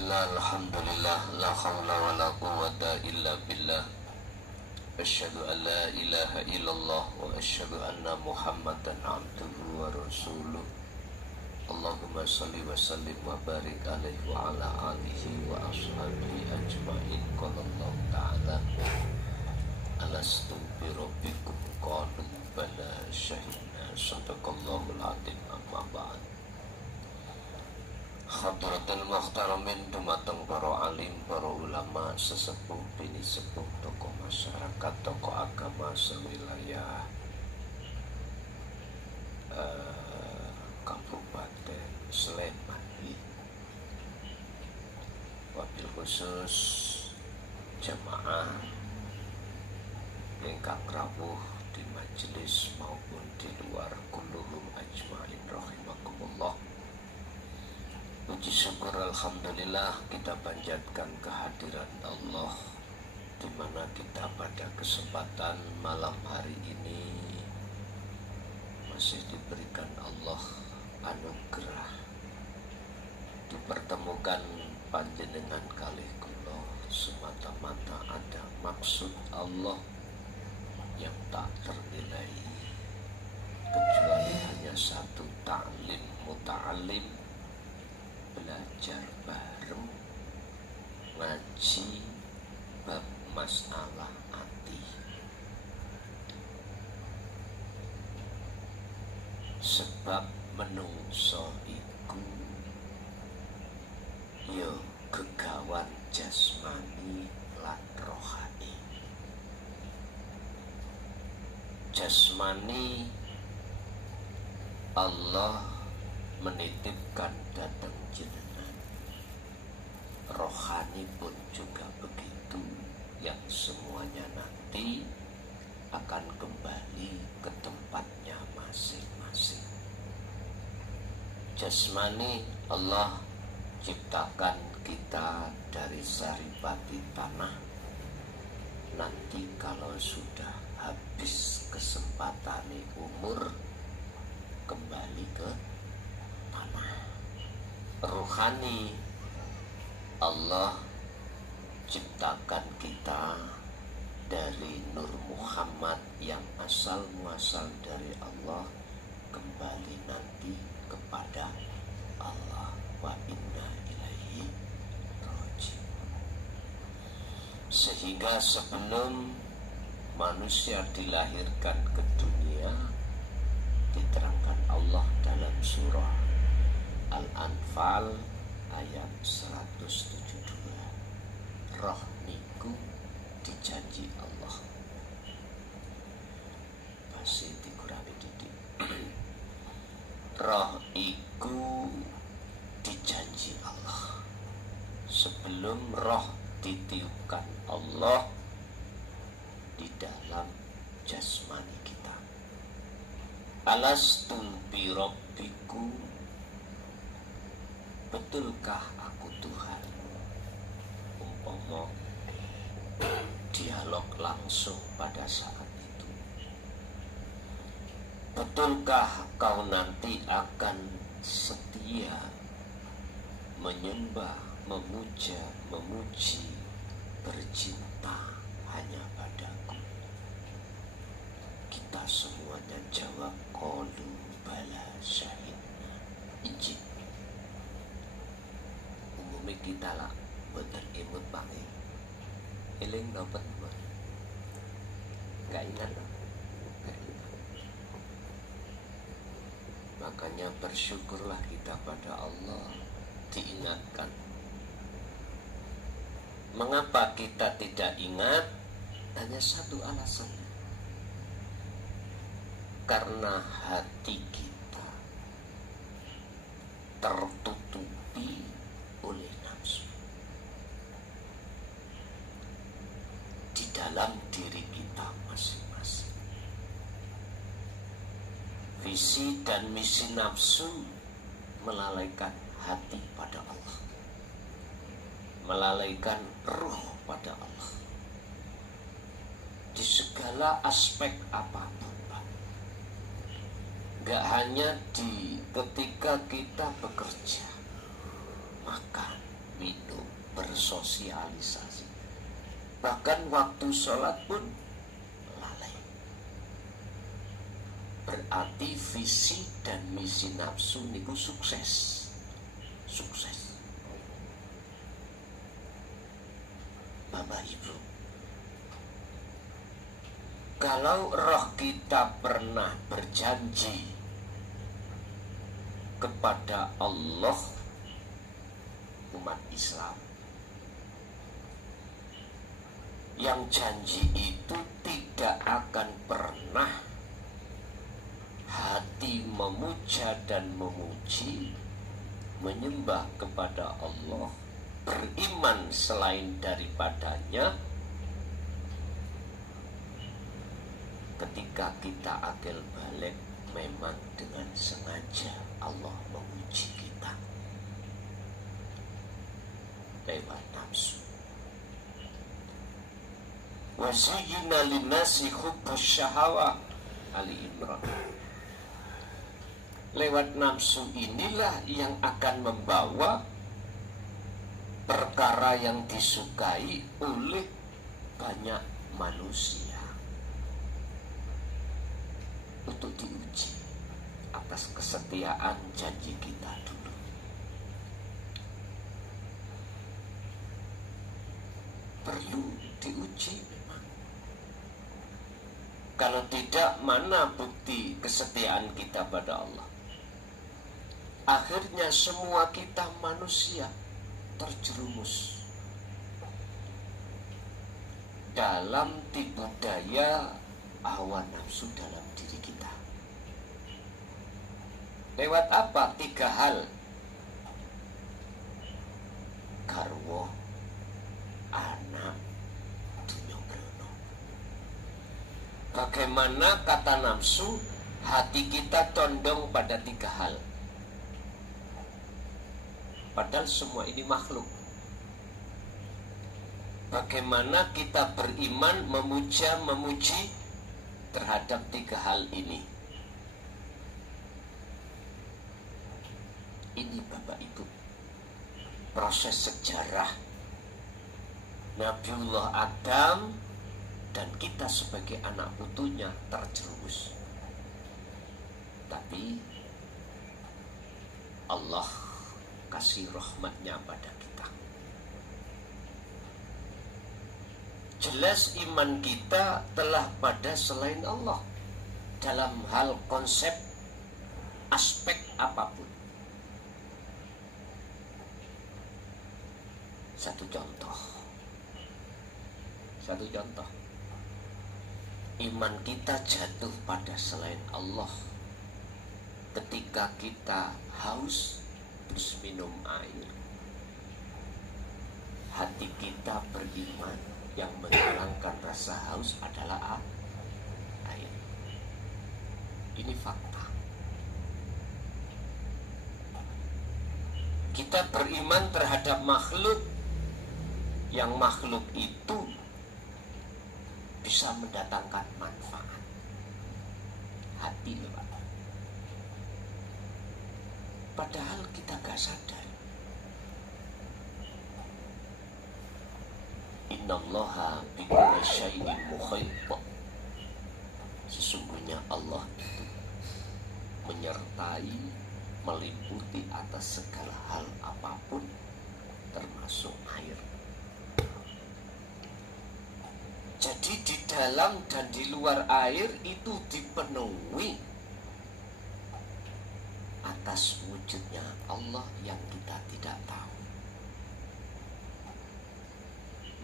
Bismillah, alhamdulillah, la hawla wa la quwwata illa billah. Asyhadu an la ilaha illallah wa asyhadu anna Muhammadan abduhu wa rasuluh. Allahumma salli wa sallim wa barik alaihi wa ala alihi wa ashabihi ajma'in. Qala Allah ta'ala, alastu bi rabbikum qalu bala syahidna. Sadaqallahul azim. Amma ba'd. Hadratul muhtaramin, dumateng para alim, para ulama, sesepuh, bini sepuh, tokoh masyarakat, tokoh agama sewilayah Kabupaten Sleman, wabil khusus jamaah ingkang rawuh di majelis maupun di luar, kulluhum ajma'in rahimakumullah. Puji syukur alhamdulillah kita panjatkan kehadiran Allah, di mana kita pada kesempatan malam hari ini masih diberikan Allah anugerah dipertemukan panjenengan kalih kula semata-mata ada maksud Allah yang tak ternilai, kecuali hanya satu, ta'lim muta'alim, belajar baru, ngaji bab masalah hati. Sebab menungso iku yo gegawan jasmani lan rohani. Jasmani Allah menitipkan datang jenengan, rohani pun juga begitu, yang semuanya nanti akan kembali ke tempatnya masing-masing. Jasmani Allah ciptakan kita dari saripati tanah. Nanti kalau sudah habis kesempatan umur, kembali ke tanah. Rohani Allah ciptakan kita dari Nur Muhammad yang asal muasal dari Allah, kembali nanti kepada Allah. Wa inna ilaihi raji'un. Sehingga sebelum manusia dilahirkan ke dunia, diterangkan Allah dalam surah Al-Anfal ayat 172, roh niku dijanji Allah. Masih dikurangi didik. Roh iku dijanji Allah. Sebelum roh ditiupkan Allah di dalam jasmani kita. Alastu bi rabbikum, betulkah aku Tuhan? Umpama dialog langsung pada saat itu. Betulkah kau nanti akan setia menyembah, memuja, memuji, bercinta hanya padaku? Kita semuanya jawab qalu bala syahidna, izin. Umumnya kita lah bener imut banget, eling dapat mah nggak ingat. Makanya bersyukurlah kita pada Allah, diingatkan. Mengapa kita tidak ingat? Hanya satu alasan, karena hati kita tertutupi oleh nafsu. Di dalam diri kita masing-masing, visi dan misi nafsu melalaikan hati pada Allah, melalaikan ruh pada Allah di segala aspek apapun. Gak hanya di ketika kita bekerja, makan, minum, bersosialisasi. Bahkan waktu sholat pun lalai. Berarti visi dan misi nafsu niku sukses. Sukses. Bapak Ibu, kalau roh kita pernah berjanji kepada Allah, umat Islam, yang janji itu tidak akan pernah hati memuja dan memuji, menyembah kepada Allah, beriman selain daripadanya. Ketika kita akil balik, memang dengan sengaja Allah menguji kita lewat nafsu. Wa zayyana linnasi hubbus syahawah, Ali Imran. Lewat nafsu inilah yang akan membawa perkara yang disukai oleh banyak manusia untuk diuji atas kesetiaan janji kita dulu. Perlu diuji memang. Kalau tidak, mana bukti kesetiaan kita pada Allah? Akhirnya semua kita manusia terjerumus dalam tipu daya hawa nafsu dalam diri kita. Lewat apa? 3 hal. Garwa, anak, dunya brana. Bagaimana kata nafsu, hati kita condong pada 3 hal. Padahal semua ini makhluk. Bagaimana kita beriman, memuja, memuji terhadap 3 hal ini? Ini Bapak Ibu, proses sejarah Nabiullah Adam dan kita sebagai anak putunya terjerumus. Tapi Allah kasih rahmatnya pada kita. Jelas iman kita telah pada selain Allah dalam hal konsep aspek apapun. Satu contoh. Iman kita jatuh pada selain Allah ketika kita haus terus minum air. Hati kita beriman, yang menghilangkan rasa haus adalah air. Ini fakta. Kita beriman terhadap makhluk, yang makhluk itu bisa mendatangkan manfaat. Hati Pak. Padahal kita gak sadar. Innallaha bikulli syai'in muhit. Sesungguhnya Allah itu menyertai, meliputi atas segala hal apapun, termasuk air. Jadi di dalam dan di luar air itu dipenuhi atas wujudnya Allah yang kita tidak tahu.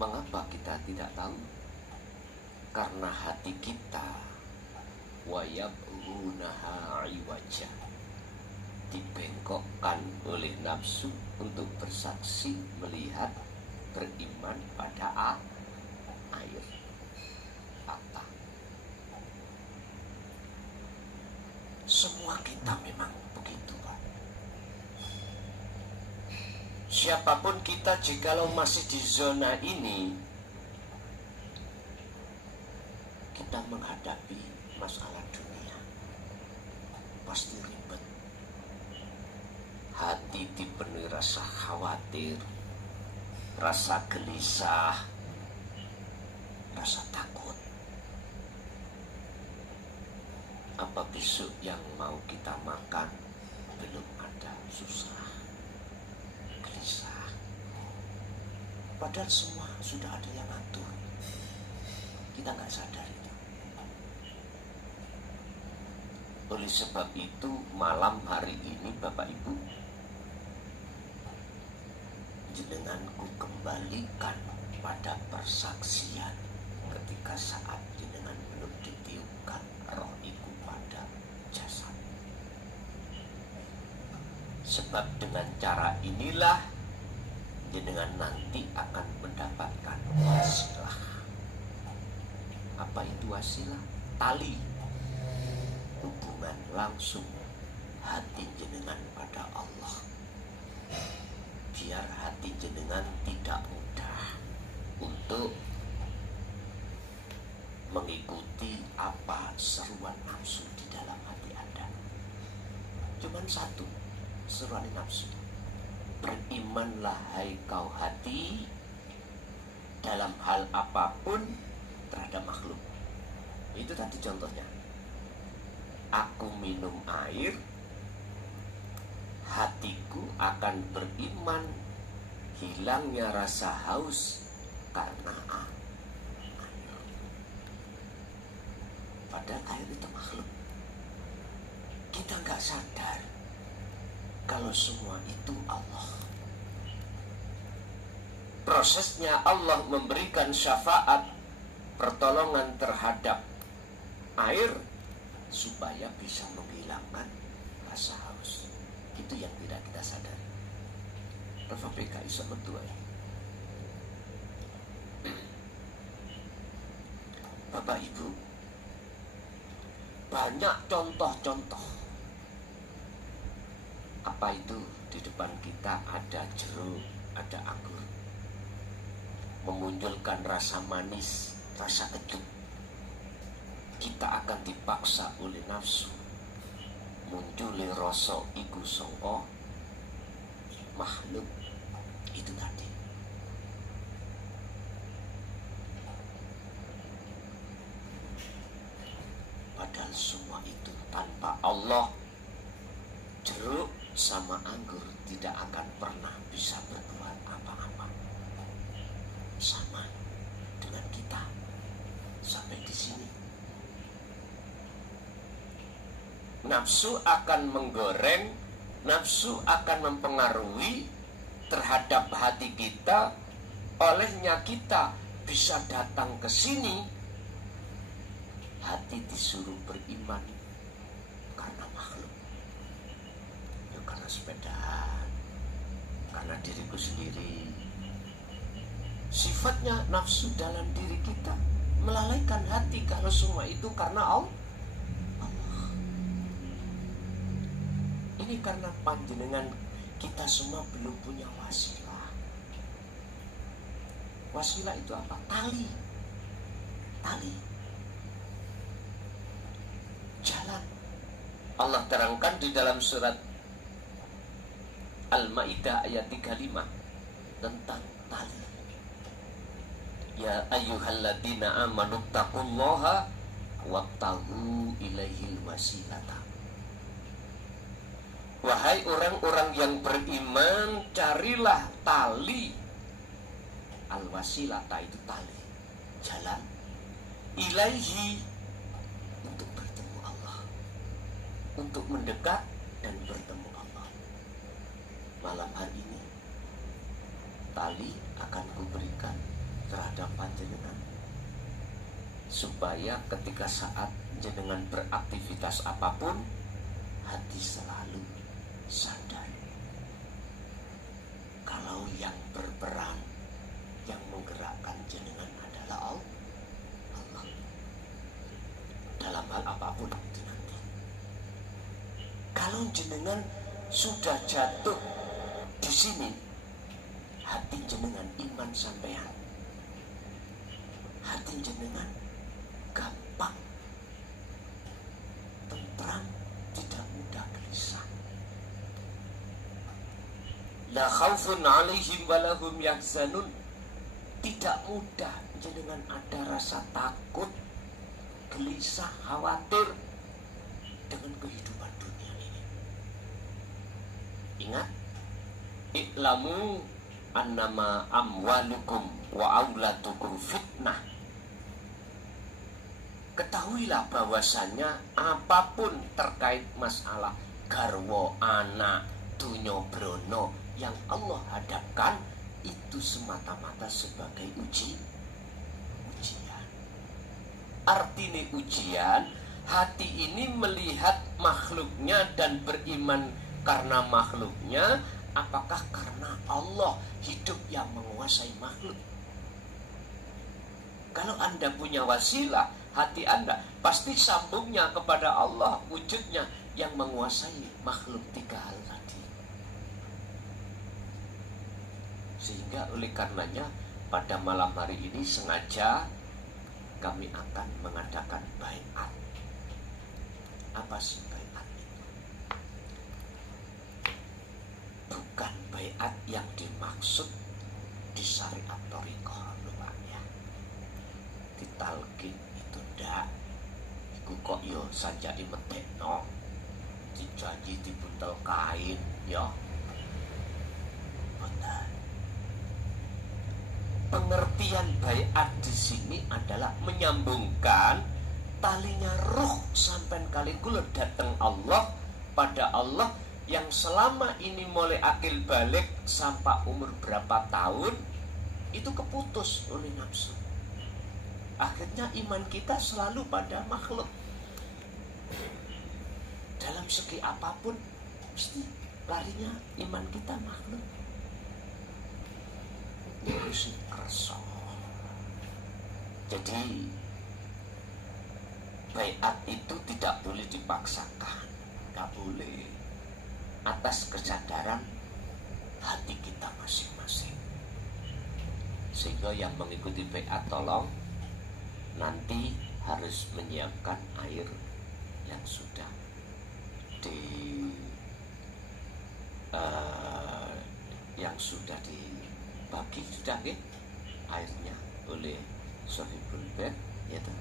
Mengapa kita tidak tahu? Karena hati kita wayabghunaha iwaja, dibengkokkan oleh nafsu untuk bersaksi, melihat, beriman pada air. Fakta. Semua kita memang begitu, Pak. Siapapun kita, jikalau masih di zona ini, kita menghadapi masalah dunia pasti ribet. Hati dipenuhi rasa khawatir, rasa gelisah, rasa takut. Apa besok yang mau kita makan belum ada, susah, gelisah. Padahal semua sudah ada yang atur. Kita nggak sadar itu. Oleh sebab itu malam hari ini Bapak Ibu, jenenganku kembalikan pada persaksian ketika saat jenengan belum ditiupkan roh itu pada jasad. Sebab dengan cara inilah jenengan nanti akan mendapatkan wasilah. Apa itu wasilah? Tali hubungan langsung hati jenengan pada Allah. Biar hati jenengan tidak mudah untuk mengikuti apa seruan nafsu di dalam hati Anda. Cuman satu seruan nafsu. Berimanlah hai kau hati dalam hal apapun terhadap makhluk. Itu tadi contohnya. Aku minum air, hatiku akan beriman hilangnya rasa haus karena air. Padahal air itu makhluk. Kita nggak sadar kalau semua itu Allah. Prosesnya Allah memberikan syafaat pertolongan terhadap air supaya bisa menghilangkan rasa haus. Itu yang tidak kita sadari. Rafa PKI sama tua. Bapak Ibu, banyak contoh-contoh. Apa itu? Di depan kita ada jeruk, ada anggur. Memunculkan rasa manis, rasa kecut. Kita akan dipaksa oleh nafsu. Munculi rasa iku sangka makhluk itu tadi. Padahal semua itu tanpa Allah, jeruk sama anggur tidak akan pernah bisa berbuat apa-apa. Sama dengan kita sampai di sini. Nafsu akan menggoreng, nafsu akan mempengaruhi terhadap hati kita. Olehnya kita bisa datang ke sini. Hati disuruh beriman karena makhluk. Ya, karena sepedaan, karena diriku sendiri. Sifatnya nafsu dalam diri kita melalaikan hati kalau semua itu karena Allah. Ini karena panjenengan kita semua belum punya wasilah. Wasilah itu apa? Tali. Tali. Jalan. Allah terangkan di dalam surat Al-Maidah ayat 35 tentang tali. Ya ayyuhalladzina amanu taqullaha wabtaghu ilaihil wasilata. Wahai orang-orang yang beriman, carilah tali. Al-wasilata itu tali, jalan ilaihi, untuk bertemu Allah, untuk mendekat dan bertemu Allah. Malam hari ini tali akan kuberikan terhadap panjenengan, supaya ketika saat jenengan beraktivitas apapun, hati selalu sadar kalau yang berperan, yang menggerakkan jenengan adalah Allah. Dalam hal apapun itu nanti. Kalau jenengan sudah jatuh di sini, hati jenengan iman sampean, hati jenengan gampang tentram, tidak mudah gelisah. la khaufun 'alaihim wa lahum yahzanun. Tidak mudah jenengan ada rasa takut, gelisah, khawatir dengan kehidupan dunia ini. Ingat, i'lamu annama amwalukum wa auladukum fitnah. Ketahuilah bahwasannya apapun terkait masalah garwa, anak, dunya brono yang Allah hadapkan itu semata-mata sebagai ujian. Artinya ujian, hati ini melihat makhluknya dan beriman karena makhluknya, apakah karena Allah hidup yang menguasai makhluk. Kalau Anda punya wasilah, hati Anda pasti sambungnya kepada Allah, wujudnya yang menguasai makhluk tiga hal tadi. Sehingga oleh karenanya pada malam hari ini sengaja kami akan mengadakan baiat. Apa sih baiat itu? Bukan baiat yang dimaksud di syariat thariqah luarnya. Ditalqin itu ndak. Iku kok yo sanjake medekno. Dijanji dibuntel kain ya. Pengertian baiat di sini adalah menyambungkan talinya ruh sampai kali kula datang Allah pada Allah yang selama ini mulai akil balik sampai umur berapa tahun itu keputus oleh nafsu. Akhirnya iman kita selalu pada makhluk. Dalam segi apapun mesti larinya iman kita makhluk. Ngurusin kerso. Jadi baiat itu tidak boleh dipaksakan, nggak boleh, atas kesadaran hati kita masing-masing. Sehingga yang mengikuti baiat tolong nanti harus menyiapkan air yang sudah dibagi sudah airnya oleh Sohibul Bed, ya toh.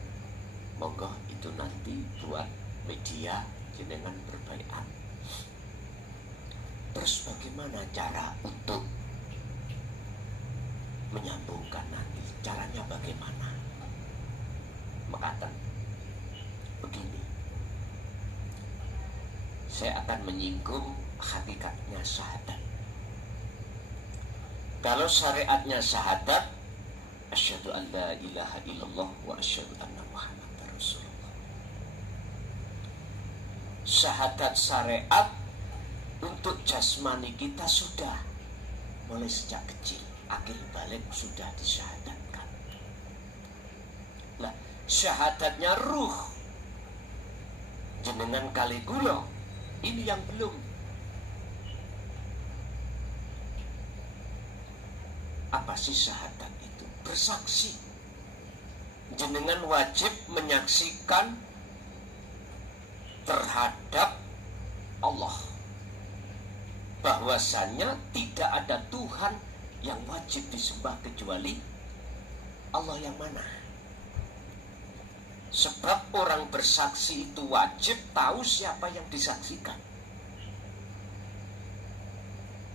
Monggo itu nanti buat media jenengan berbaiat. Terus bagaimana cara untuk menyambungkan nanti? Caranya bagaimana? Mengatakan begini, saya akan menyinggung hakikatnya syahadat. Kalau syariatnya syahadat, asyhadu an la ilaha illallah wa asyhadu anna muhammadar rasulullah. Syahadat syariat untuk jasmani kita sudah mulai sejak kecil, akil balik sudah disyahadatkan. Lah, syahadatnya ruh jenengan kali gula ini yang belum. Apa sih syahadat itu? Bersaksi. Jenengan wajib menyaksikan terhadap Allah bahwasannya tidak ada Tuhan yang wajib disembah kecuali Allah yang mana. Sebab orang bersaksi itu wajib tahu siapa yang disaksikan.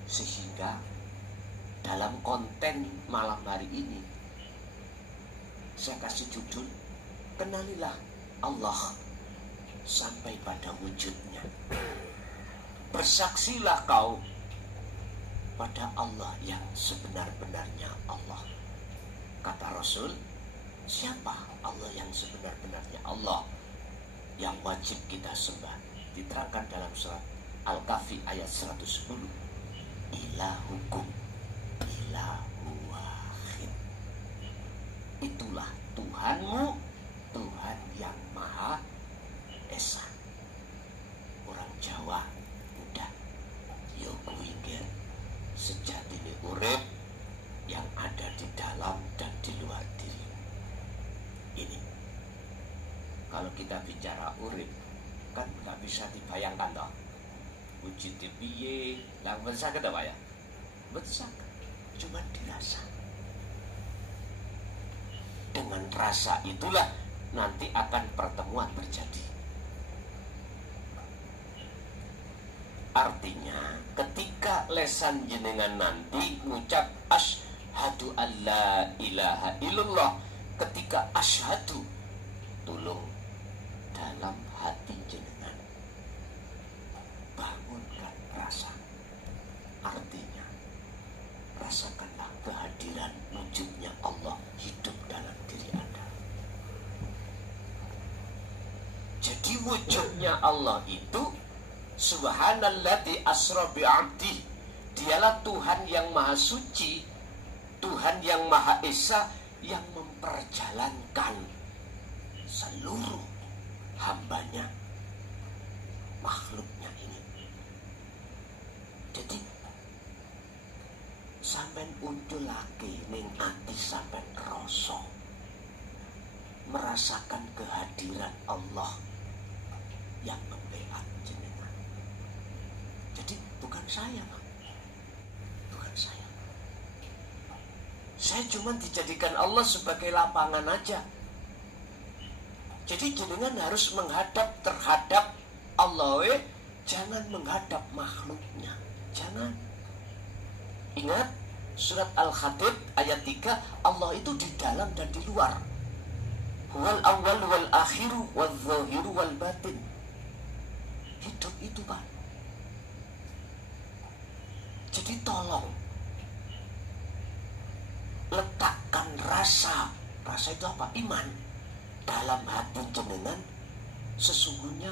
Sehingga dalam konten malam hari ini saya kasih judul, kenalilah Allah sampai pada wujudnya. Bersaksilah kau pada Allah yang sebenar-benarnya Allah. Kata Rasul, siapa Allah yang sebenar-benarnya Allah yang wajib kita sembah? Diterangkan dalam surat Al-Kahfi ayat 110. Ilahukum ilahu wahid. Itulah Tuhanmu, Tuhan yang Maha Esa. Orang Jawa udah yo kuingir sejatine urip yang ada di dalam dan di luar diri. Ini kalau kita bicara urip kan nggak bisa dibayangkan toh. Wujud piye, lah bisa kita bayang. Betul, cuma dirasa. Dengan rasa itulah nanti akan pertemuan terjadi. Artinya ketika lesan jenengan nanti ngucap asyhadu alla ilaha illallah, ketika asyhadu, tolong dalam hati jenengan bangunkan rasa. Artinya rasakanlah kehadiran wujudnya Allah hidup dalam diri Anda. Jadi wujudnya Allah itu subhanalladzi asra bi'abdi, dialah Tuhan yang maha suci, Tuhan yang maha esa, yang memperjalankan seluruh hambanya, makhluknya ini. Jadi sampai untul lagi ning ati sampai rasa merasakan kehadiran Allah yang membeat jenengan. Jadi bukan saya, Pak. Bukan saya. Saya cuma dijadikan Allah sebagai lapangan aja. Jadi jenengan harus menghadap terhadap Allah, jangan menghadap makhluknya. Jangan. Ingat surat Al-Khatib ayat 3, Allah itu di dalam dan di luar. Huwal awwal wal akhiru wal zahiru wal batin. Hidup itu, Pak. Jadi tolong letakkan rasa. Rasa itu apa? Iman dalam hati jenengan. Sesungguhnya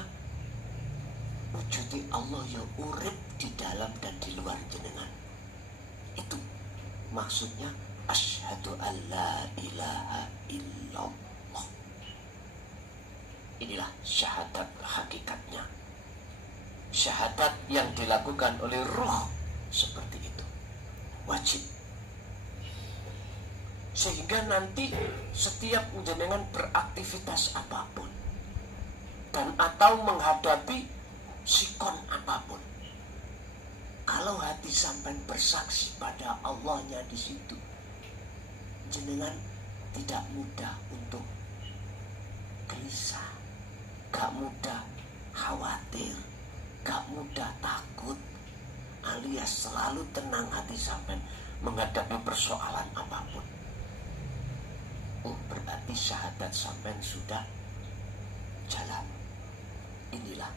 wujudi Allah yang urip di dalam dan di luar jenengan. Itu maksudnya asyhadu alla ilaha illallah. Inilah syahadat hakikatnya. Syahadat yang dilakukan oleh ruh seperti itu. Wajib. Sehingga nanti setiap jenengan beraktivitas apapun dan atau menghadapi sikon apapun, kalau hati sampai bersaksi pada Allahnya di situ, jenengan tidak mudah untuk gelisah, gak mudah khawatir, gak mudah takut, alias selalu tenang hati sampai menghadapi persoalan apapun. Oh, berarti syahadat sampai sudah jalan. Inilah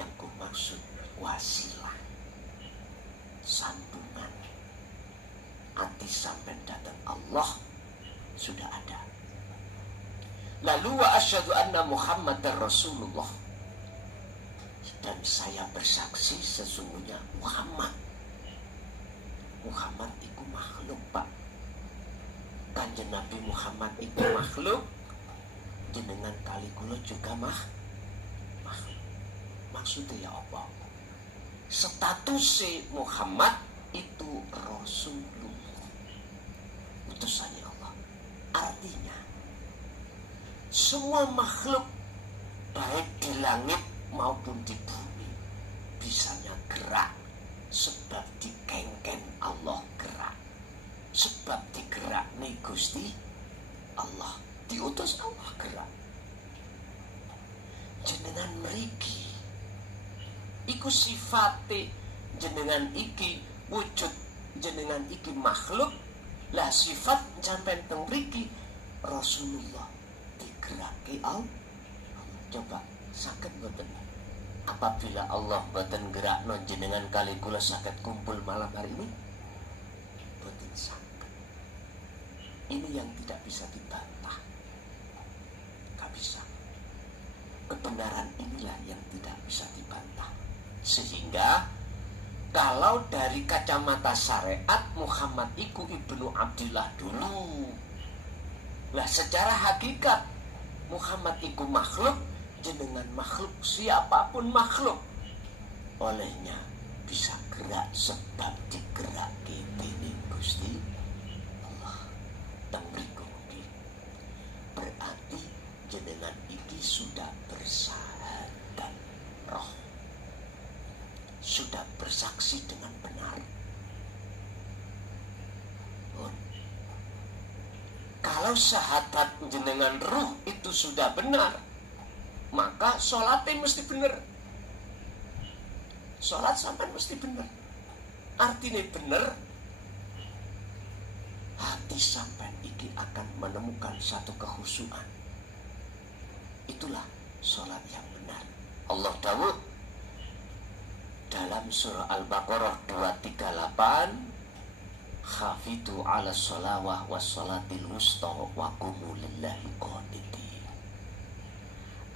yang ku maksud wasilah, sambungan hati sampai datang Allah sudah ada. Lalu wa asyhadu anna Muhammadar Rasulullah, dan saya bersaksi sesungguhnya Muhammad itu makhluk, Pak. Kanjeng Nabi Muhammad itu makhluk, jenengan kali kula juga makhluk. Maksudnya ya apa? Status Muhammad itu Rasulullah, utusannya Allah. Artinya semua makhluk baik di langit maupun di bumi bisanya gerak sebab dikengken Allah gerak, sebab digerak nih Gusti Allah, diutus Allah gerak. Jenengan mriki iku sifate jenengan iki, wujud jenengan iki makhluk, lah sifat sampean teng mriki Rasulullah digerake Allah. Coba saged mboten apabila Allah mboten gerakno jenengan kali kula saged kumpul malam hari ini? Mboten saged. Ini yang tidak bisa dibantah. Gak bisa. Kebenaran inilah yang tidak bisa dibantah. Sehingga kalau dari kacamata syariat Muhammad iku ibnu Abdillah dulu. Lah secara hakikat Muhammad iku makhluk, jenengan makhluk, siapapun makhluk olehnya bisa gerak sebab digeraki dening Gusti Allah. Temriku mungkin berarti jenengan iki sudah bersahadat roh, sudah bersaksi dengan benar Kalau syahadat jenengan ruh itu sudah benar, maka sholatnya mesti benar. Sholat sampai mesti benar. Artinya benar, hati sampai ini akan menemukan satu kekhusyuan. Itulah sholat yang benar. Allah dawuh dalam surah Al-Baqarah 238, khafidu ala sholawah wa sholatil wusta wa qumu lillahi qanitin.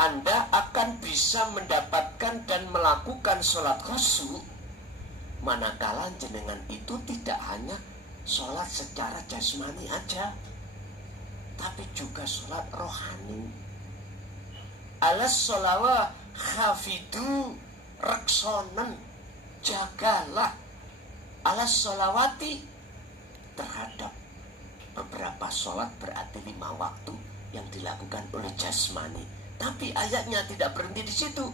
Anda akan bisa mendapatkan dan melakukan sholat khusyuk manakala jenengan itu tidak hanya sholat secara jasmani aja, tapi juga sholat rohani. Alas sholawah khafidu reksonen, jagalah alas sholawati, terhadap beberapa sholat berarti 5 waktu yang dilakukan oleh jasmani. Tapi ayatnya tidak berhenti di situ.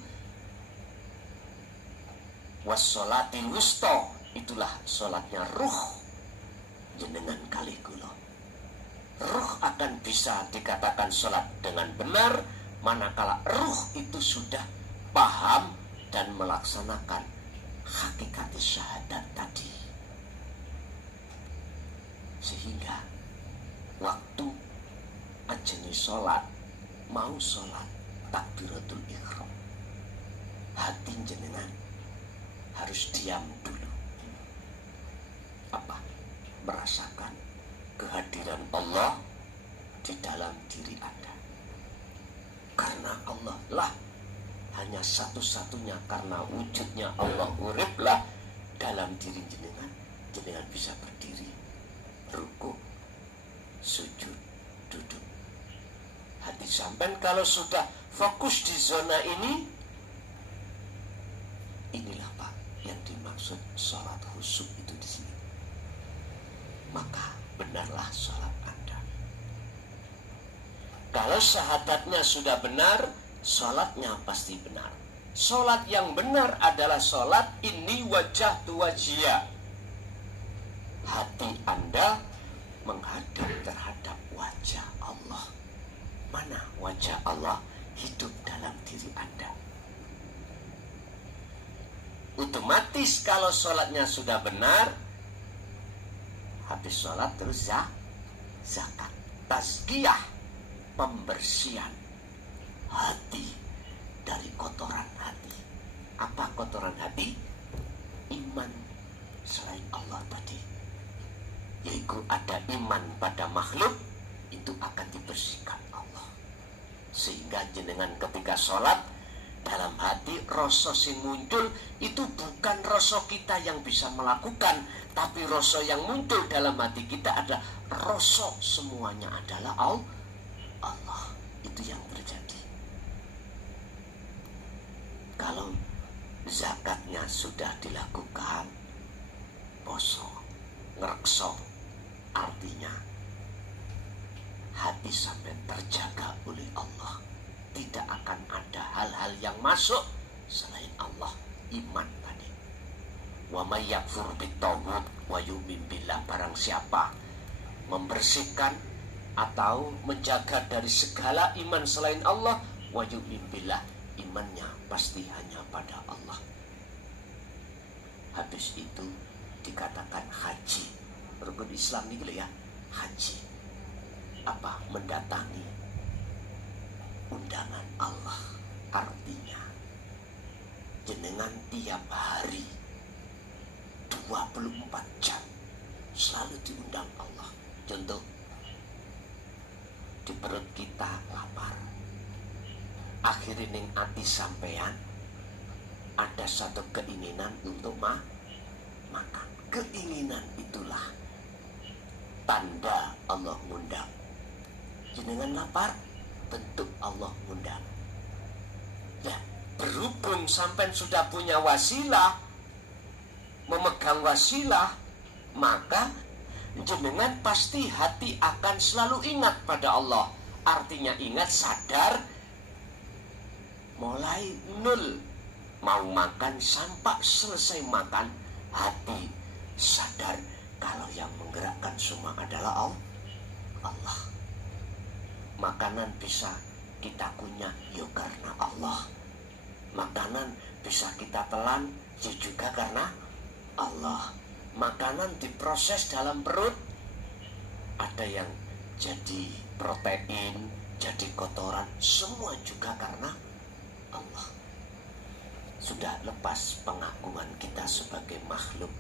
Wassolatil wusta, itulah sholatnya ruh jenengan kali kula. Ruh akan bisa dikatakan sholat dengan benar manakala ruh itu sudah paham dan melaksanakan hakikat syahadat tadi. Sehingga waktu ajeni sholat, mau sholat takbiratul ihram, hati jenengan harus diam dulu. Apa? Merasakan kehadiran Allah di dalam diri Anda. Karena Allah lah hanya satu-satunya, karena wujudnya Allah uriplah dalam diri jenengan. Jenengan bisa berdiri, ruku, sujud, duduk. Hati sampean kalau sudah fokus di zona ini, inilah Pak yang dimaksud sholat khusyuk itu di sini. Maka benarlah sholat Anda. Kalau syahadatnya sudah benar, sholatnya pasti benar. Sholat yang benar adalah sholat ini wajah tu wajiyah. Hati Anda menghadap terhadap wajah Allah. Mana wajah Allah hidup dalam diri Anda. Otomatis kalau sholatnya sudah benar, habis sholat terus zakat, tazkiyah, pembersihan hati dari kotoran hati. Apa kotoran hati? Iman selain Allah tadi, yaitu ada iman pada makhluk, itu akan dibersihkan Allah. Sehingga jenengan ketika sholat, dalam hati rasa sing muncul itu bukan rasa kita yang bisa melakukan, tapi rasa yang muncul dalam hati kita ada rasa semuanya adalah Allah. Itu yang terjadi. Kalau zakatnya sudah dilakukan, poso, ngerekso, artinya hati sampai terjaga oleh Allah. Tidak akan ada hal-hal yang masuk selain Allah. Iman tadi. Wa may yakfur bitaghut wa yu'min billah, barang siapa membersihkan atau menjaga dari segala iman selain Allah, wa yu'min billah, imannya pasti hanya pada Allah. Habis itu dikatakan haji. Rukun Islam ini ya, haji. Apa? Mendatangi undangan Allah. Artinya jenengan tiap hari 24 jam selalu diundang Allah. Contoh, di perut kita lapar, akhirnya ning ati sampean ada satu keinginan untuk makan. Keinginan itulah tanda Allah ngundang. Jenengan lapar, tentu Allah ngundang. Ya, berhubung sampai sudah punya wasilah, memegang wasilah, maka jenengan pasti hati akan selalu ingat pada Allah. Artinya ingat, sadar, mulai nol, mau makan sampai selesai makan, hati sadar kalau yang menggerakkan semua adalah Allah. Makanan bisa kita kunyah ya karena Allah. Makanan bisa kita telan ya juga karena Allah. Makanan diproses dalam perut, ada yang jadi protein, jadi kotoran, semua juga karena Allah. Sudah lepas pengagungan kita sebagai makhluk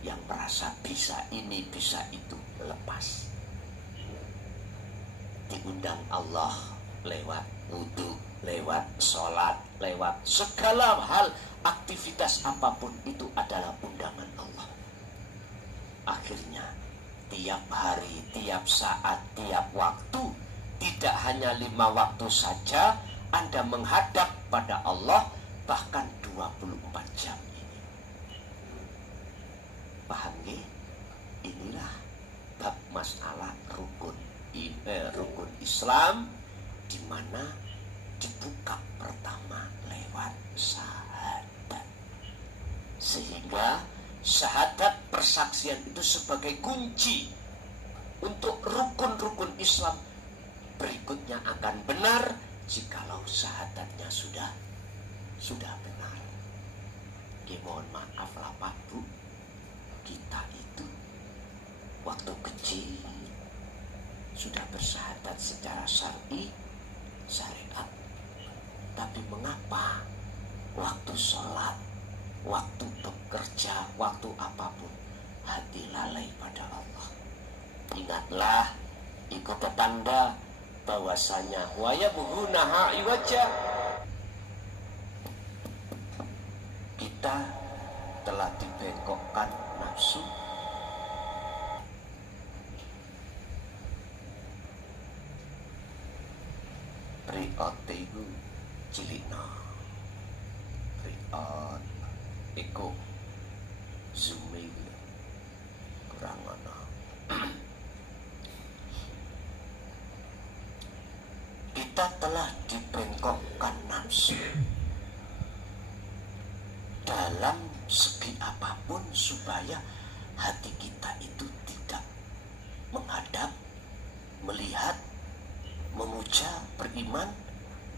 yang merasa bisa ini, bisa itu, lepas. Diundang Allah lewat wudhu, lewat sholat, lewat segala hal, aktivitas apapun itu adalah undangan Allah. Akhirnya tiap hari, tiap saat, tiap waktu, tidak hanya 5 waktu saja Anda menghadap pada Allah, bahkan 24 jam ini. Paham nggih? Inilah bab masalah rukun Islam, di mana dibuka pertama lewat syahadat. Sehingga syahadat, persaksian itu sebagai kunci untuk rukun-rukun Islam berikutnya akan benar jikalau syahadatnya sudah benar. Mohon maaf lah Pak Bu, kita itu waktu kecil sudah bersyahadat secara syar'i, syariat, tapi mengapa waktu sholat, waktu bekerja, waktu apapun hati lalai pada Allah? Ingatlah, ikut tanda bahwasanya wa yabghunaha iwaja, kita telah dibengkokkan nafsu. Priot iku cilikna, priot iku zumi kurang ana. Kita telah dibengkokkan nafsu dalam segi apapun supaya hati kita itu tidak menghadap, melihat, memuja, beriman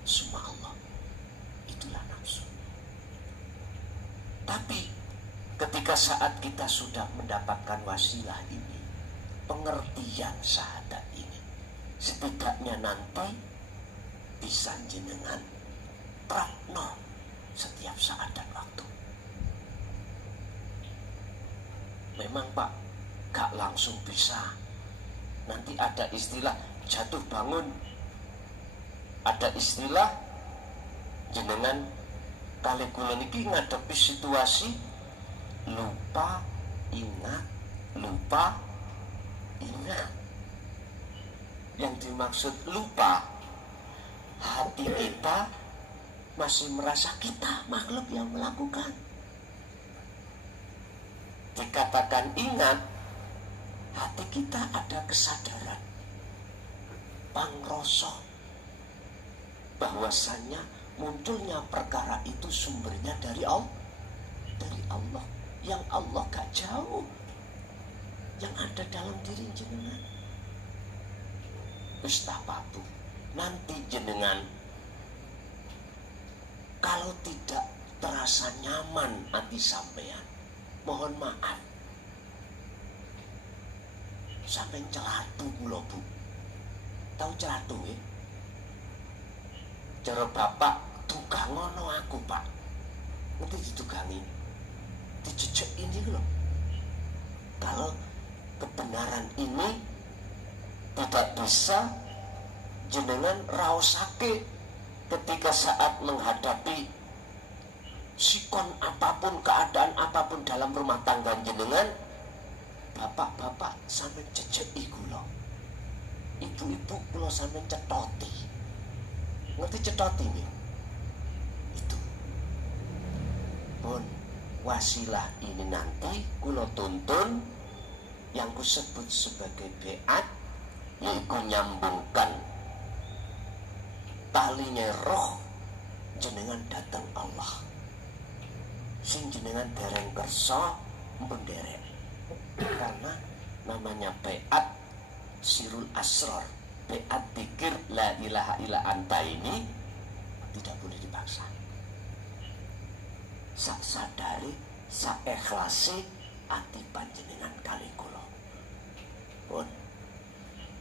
semua Allah. Itulah nafsu. Tapi ketika saat kita sudah mendapatkan wasilah ini, pengertian syahadat ini, setidaknya nanti bisa jenengan prakno setiap saat dan waktu. Memang Pak, gak langsung bisa. Nanti ada istilah jatuh bangun, ada istilah jenengan kali kula niki ngadepi situasi lupa ingat, lupa ingat. Yang dimaksud lupa, hati kita masih merasa kita makhluk yang melakukan. Dikatakan ingat, hati kita ada kesadaran, pangroso, bahwasannya munculnya perkara itu sumbernya dari Allah. Dari Allah. Yang Allah gak jauh, yang ada dalam diri jenengan. Ustapabu, nanti jenengan kalau tidak terasa nyaman hati sampean, mohon maaf, sampean celatu kula Bu. Tahu celatu nggih? Cara bapak tukang ngono aku Pak. Ngerti ditugangi, dijejek ini loh. Kalau kebenaran ini tidak bisa jenengan raosake ketika saat menghadapi sikon apapun, keadaan apapun dalam rumah tangga jenengan, bapak-bapak sampai jejek iku loh, ibu-ibu kula sampai cetoti. Ngerti cetoti nih? Itu pun wasilah ini nanti kula tuntun yang kusebut sebagai beat, yaitu nyambungkan talinya roh jenengan datang Allah. Sing jenengan dereng kersa menderek, karena namanya beat sirul asror, beat dzikir la ilaha illa anta ini tidak boleh dipaksa. Sak sadari, sak ikhlasi ati panjenengan kali kula. Pun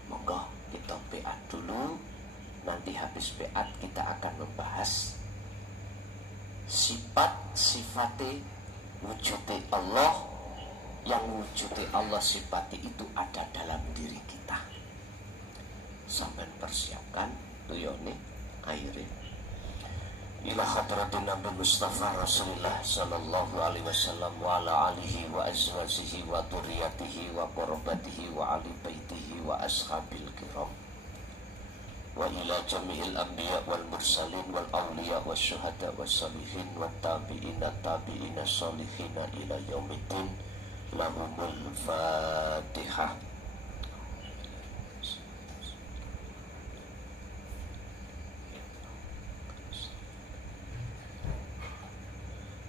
monggo kita beat dulu. Nanti habis beat kita akan membahas sifat-sifate wujudnya Allah, yang wujudnya Allah sifati itu ada dalam diri kita. Sampai persiapkan tuyone aire ila hadratin Nabi Mustafa Rasulullah sallallahu alaihi wasallam wa ala alihi wa azwajihi wa dzurriyyatihi wa qurabatihi wa ali baitihi wa ashabil kiram wa ila jami'il anbiya wal mursalin wal awliya was syuhada was salihin wat tabi'ina tabi'ina salihina ila yaumiddin. Lahumul Fatihah.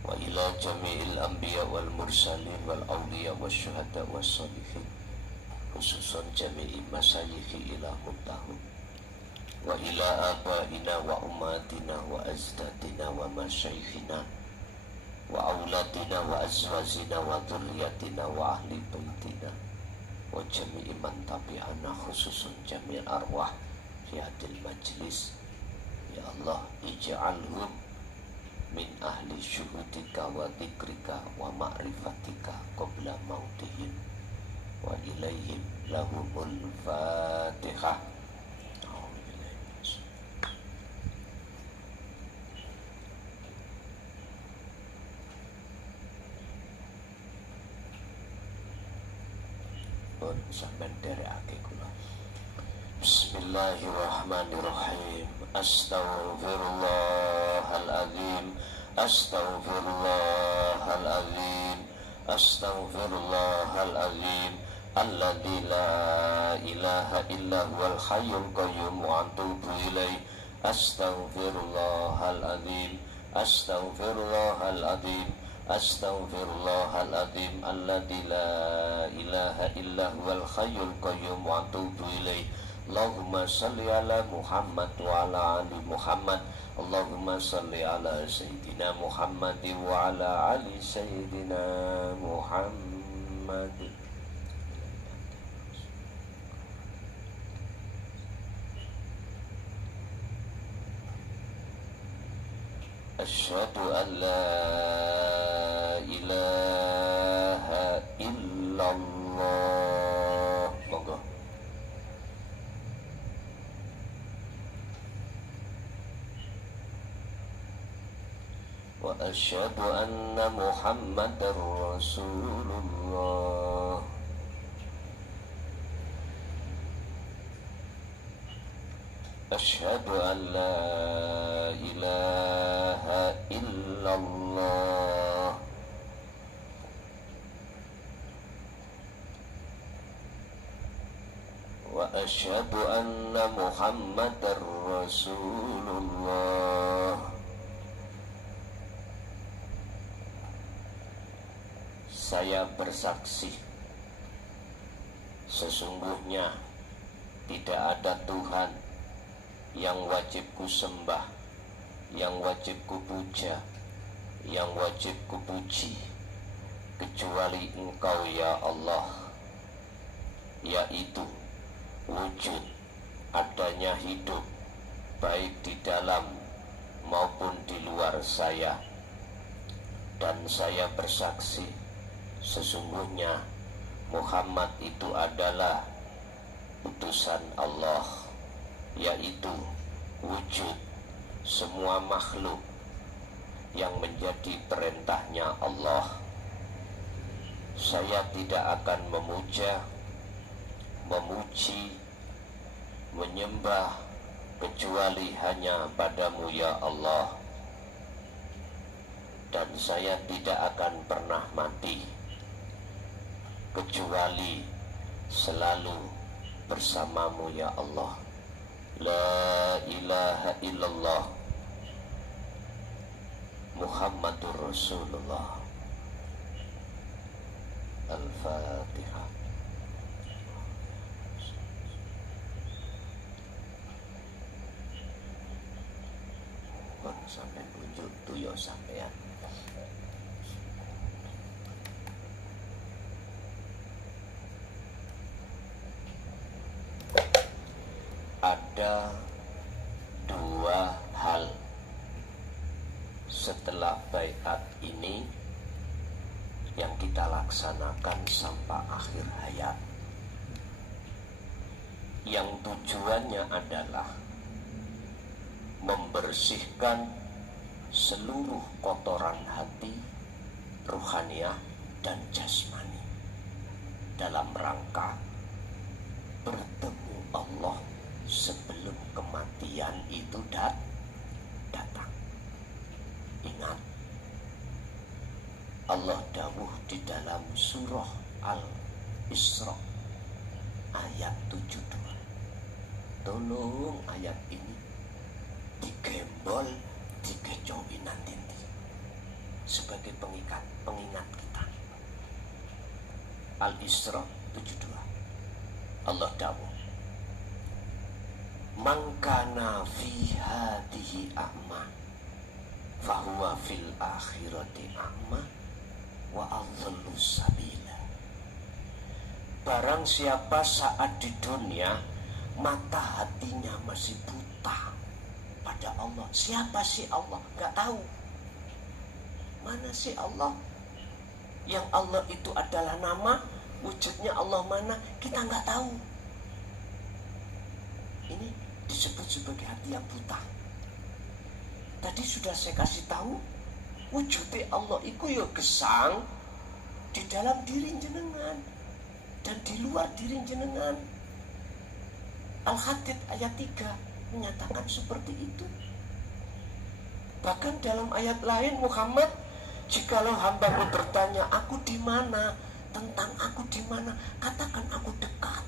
Wa ila jami'il anbiya wal mursalin wal awliya was syuhada was salihin, khususan jami'i masayikhi ila muntahun, wa ila abaina wa ummatina wa azdadina wa masyayikhina wa auladina wa azwajina wa dzurriyyatina wa ahli baitina wa jami'i man tabi'ana, khususun jami' arwah fi hadil majlis. Ya Allah, ij'alhum min ahli syuhudika wa dzikrika wa ma'rifatika qabla mautihim wa ilaihim lahumul Fatihah. Sampai dereake kula. Bismillahirrahmanirrahim. Astaghfirullahaladzim, astaghfirullahaladzim, astaghfirullahaladzim, alladzi la ilaha illa huwal hayyul qayyum wa atubu ilaih. Astaghfirullahaladzim, astaghfirullahaladzim, astaghfirullahaladzim, alladzi la ilaha illa huwal hayyul qayyum wa atubu ilaih. Allahumma salli ala Muhammad wa ala ali Muhammad. Allahumma salli ala Sayyidina Muhammad wa ala ali Sayyidina Muhammad. Asyhadu an la ilaha illallah. Monggo. Wa asyhadu anna Muhammadar Rasulullah. Asyhadu an la ilaha illallah. Wa asyhadu anna Muhammadar Rasulullah. Saya bersaksi, sesungguhnya tidak ada Tuhan yang wajib ku sembah, yang wajib ku puja, yang wajib ku puji, kecuali Engkau ya Allah, yaitu wujud adanya hidup baik di dalam maupun di luar saya. Dan saya bersaksi, sesungguhnya Muhammad itu adalah utusan Allah, yaitu wujud semua makhluk yang menjadi perintahnya Allah. Saya tidak akan memuja, memuji, menyembah kecuali hanya padamu ya Allah. Dan saya tidak akan pernah mati kecuali selalu bersamamu ya Allah. La ilaha illallah Muhammadur Rasulullah. Al-Fatihah. sampai tunjuk tuyo sampean. Ada dua hal setelah baiat ini yang kita laksanakan sampai akhir hayat, yang tujuannya adalah membersihkan seluruh kotoran hati, ruhaniah dan jasmani dalam rangka bertemu Allah sebelum kematian itu datang. Ingat, Allah dawuh di dalam surah Al-Isra ayat 72. Tolong ayat ini digembol, digecowi nanti sebagai pengingat kita. Al-Isra 72. Allah dawuh, "Man kana fi hadhihi a'ma fahuwa fil akhirati a'ma wa adhallu sabila." Barang siapa saat di dunia mata hatinya masih buta pada Allah. Siapa sih Allah? Gak tahu. Mana sih Allah? Yang Allah itu adalah nama, wujudnya Allah mana? Kita gak tahu. Ini disebut sebagai hati yang buta. Tadi sudah saya kasih tahu, wujudnya Allah itu ya gesang di dalam diri jenengan dan di luar diri jenengan. Al-Hadid ayat 3 menyatakan seperti itu. Bahkan dalam ayat lain, Muhammad, jikalau hambamu bertanya, aku di mana? Tentang aku di mana? Katakan aku dekat.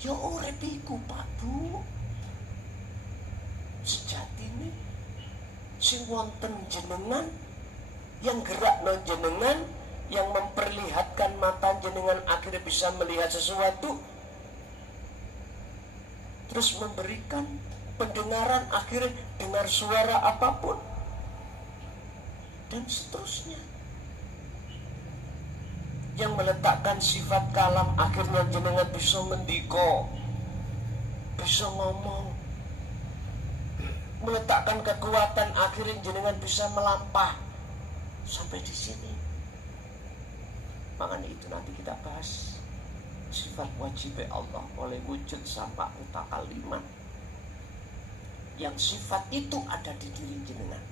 Ya urip iku, Pak Bu. Sejatine sing wonten jenengan, yang gerak no jenengan, yang memperlihatkan mata jenengan akhirnya bisa melihat sesuatu, terus memberikan pendengaran akhirnya dengar suara apapun, dan seterusnya. Yang meletakkan sifat kalam akhirnya jenengan bisa mendiko, bisa ngomong. Meletakkan kekuatan akhirnya jenengan bisa melampah sampai di sini. Makanya itu nanti kita bahas sifat wajib Allah oleh wujud sampai mutakalimat, yang sifat itu ada di diri jenengan.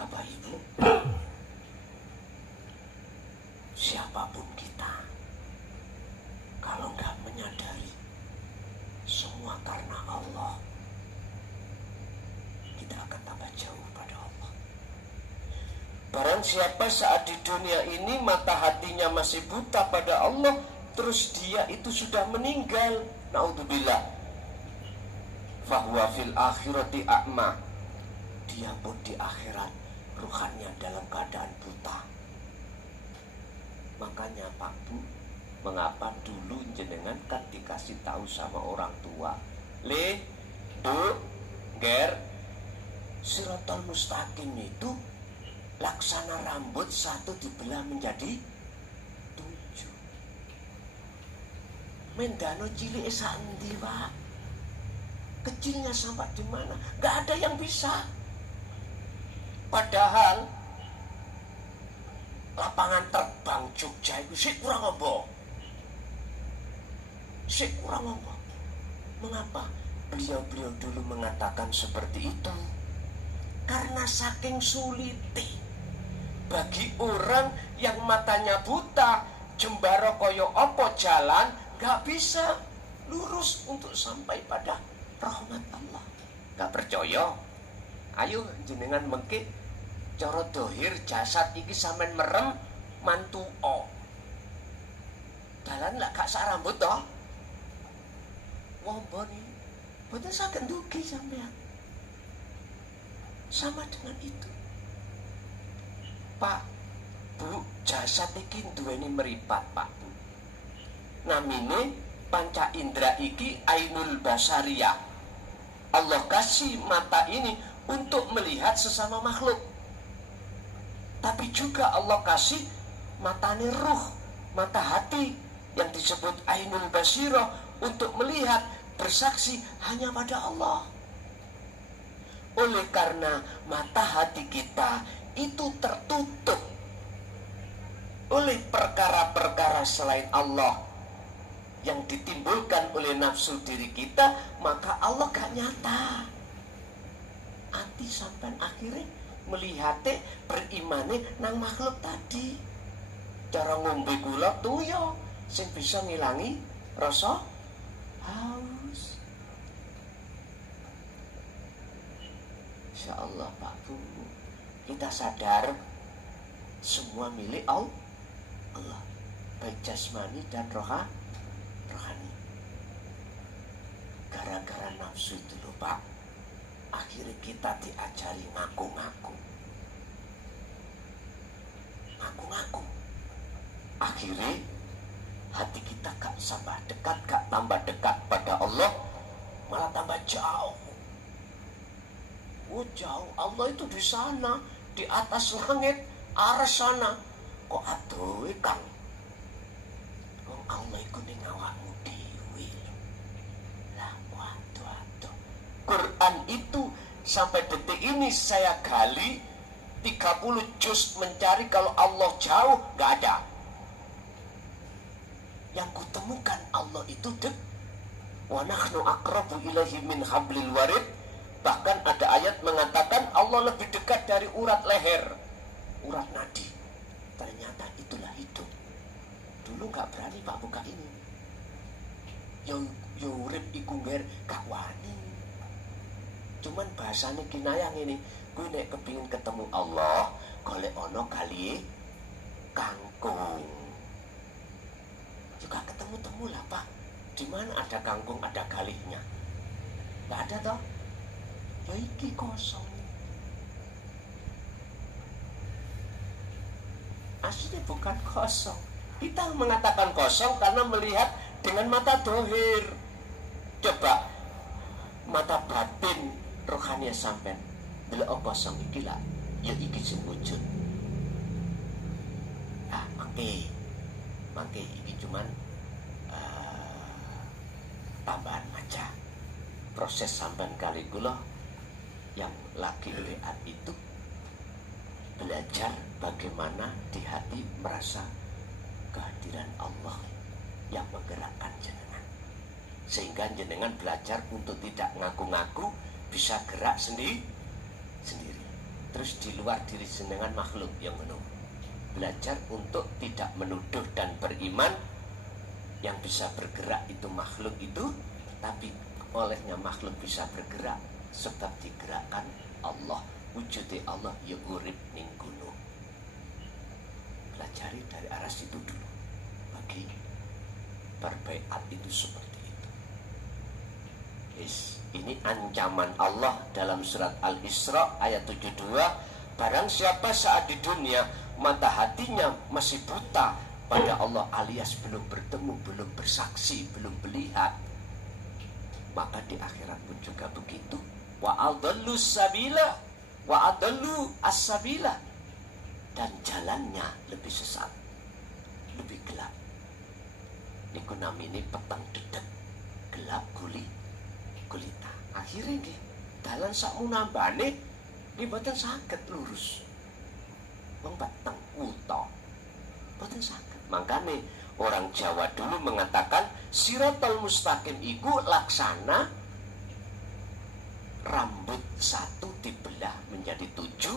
Bapak Ibu, siapapun kita, kalau nggak menyadari semua karena Allah, kita akan tambah jauh pada Allah. Barang siapa saat di dunia ini mata hatinya masih buta pada Allah, terus dia itu sudah meninggal, naudzubillah, fahuwa fil akhirati a'ma, dia pun di akhirat ruhannya dalam keadaan buta. Makanya Pak Bu, mengapa dulu jenengan kan dikasih tahu sama orang tua, le, do, ger, sirotol mustaqim itu laksana rambut satu dibelah menjadi 7. Mendano cilik sandi, Pak. Kecilnya sampai di mana? Gak ada yang bisa. Padahal lapangan terbang Jogja itu sih kurang apa? Sih kurang apa? Mengapa beliau-beliau dulu mengatakan seperti itu? Karena saking sulitnya bagi orang yang matanya buta, jembaro koyo opo jalan, gak bisa lurus untuk sampai pada rahmat Allah. Gak percaya? Ayo jenengan mengkit cara dohir jasad iki sampean merem mantu o. Dalan lah gak sak rambut toh. Womboni boten saged ndugi sampean. Sama dengan itu. Pak, Bu, jasad iki duweni meripat, Pak Bu. Namine panca indera iki ainul basariyah. Allah kasih mata ini untuk melihat sesama makhluk. Tapi juga Allah kasih matane ruh, mata hati yang disebut ainul basirah untuk melihat, bersaksi hanya pada Allah. Oleh karena mata hati kita itu tertutup oleh perkara-perkara selain Allah yang ditimbulkan oleh nafsu diri kita, maka Allah gak nyata. Ati sampai akhirnya melihatnya, berimane nang makhluk tadi. Cara ngombe gula tuyo sing bisa ngilangi rasa haus. Insya Allah Pak Bu, kita sadar semua milik Allah, baik jasmani dan rohani. Gara-gara nafsu itu loh Pak, akhirnya kita diajari ngaku-ngaku. Akhirnya hati kita gak tambah dekat, gak tambah dekat pada Allah, malah tambah jauh. Oh jauh, Allah itu di sana, di atas langit, arah sana. Kok aduh Kang, Allah itu ning awakmu dhewe. Lah waduh. Quran itu sampai detik ini saya gali 30 juz mencari kalau Allah jauh, gak ada. Yang kutemukan Allah itu wa nahnu aqrabu ilaihi min hablil warid. Bahkan ada ayat mengatakan Allah lebih dekat dari urat leher, urat nadi. Ternyata itulah hidup. Dulu gak berani Pak buka ini. Yo urip iku ngger gak wani. Cuman bahasane kinayang ini, gue nek kepingin ketemu Allah, golek ono kali kangkung. Juga ketemu-temu lah Pak. Di mana ada kangkung ada galihnya? Gak ada toh? Ya iki kosong. Aslinya bukan kosong. Kita mengatakan kosong karena melihat dengan mata dohir. Coba mata batin rohani sampai bila kosong iki lah, ya iki sing wujud. Mangke iki cuman tambahan maca. Proses sampean kali kula yang lagi lihat itu belajar bagaimana di hati merasa kehadiran Allah yang menggerakkan jenengan, sehingga jenengan belajar untuk tidak ngaku-ngaku, bisa gerak sendiri. Terus di luar diri jenengan makhluk yang menunggu. Belajar untuk tidak menuduh dan beriman yang bisa bergerak itu makhluk itu, tapi olehnya makhluk bisa bergerak sebab digerakkan Allah. Wujudnya Allah ya urip ning gunung. Pelajari dari arah situ dulu. Bagi berbaiat itu seperti itu. Ini ancaman Allah dalam surat Al-Isra ayat 72. Barang siapa saat di dunia mata hatinya masih buta pada Allah, alias belum bertemu, belum bersaksi, belum melihat, maka di akhirat pun juga begitu. Wa adallu sabila wa adallu as-sabila, dan jalannya lebih sesat, lebih gelap. Niku namine petang dedek, gelap gulita. Akhirnya nggih dalan sakmu nambane nggih mboten saged lurus. Wong peteng uta mboten saged. Makane orang Jawa dulu mengatakan siratal mustaqim iku laksana rambut satu dibelah menjadi 7,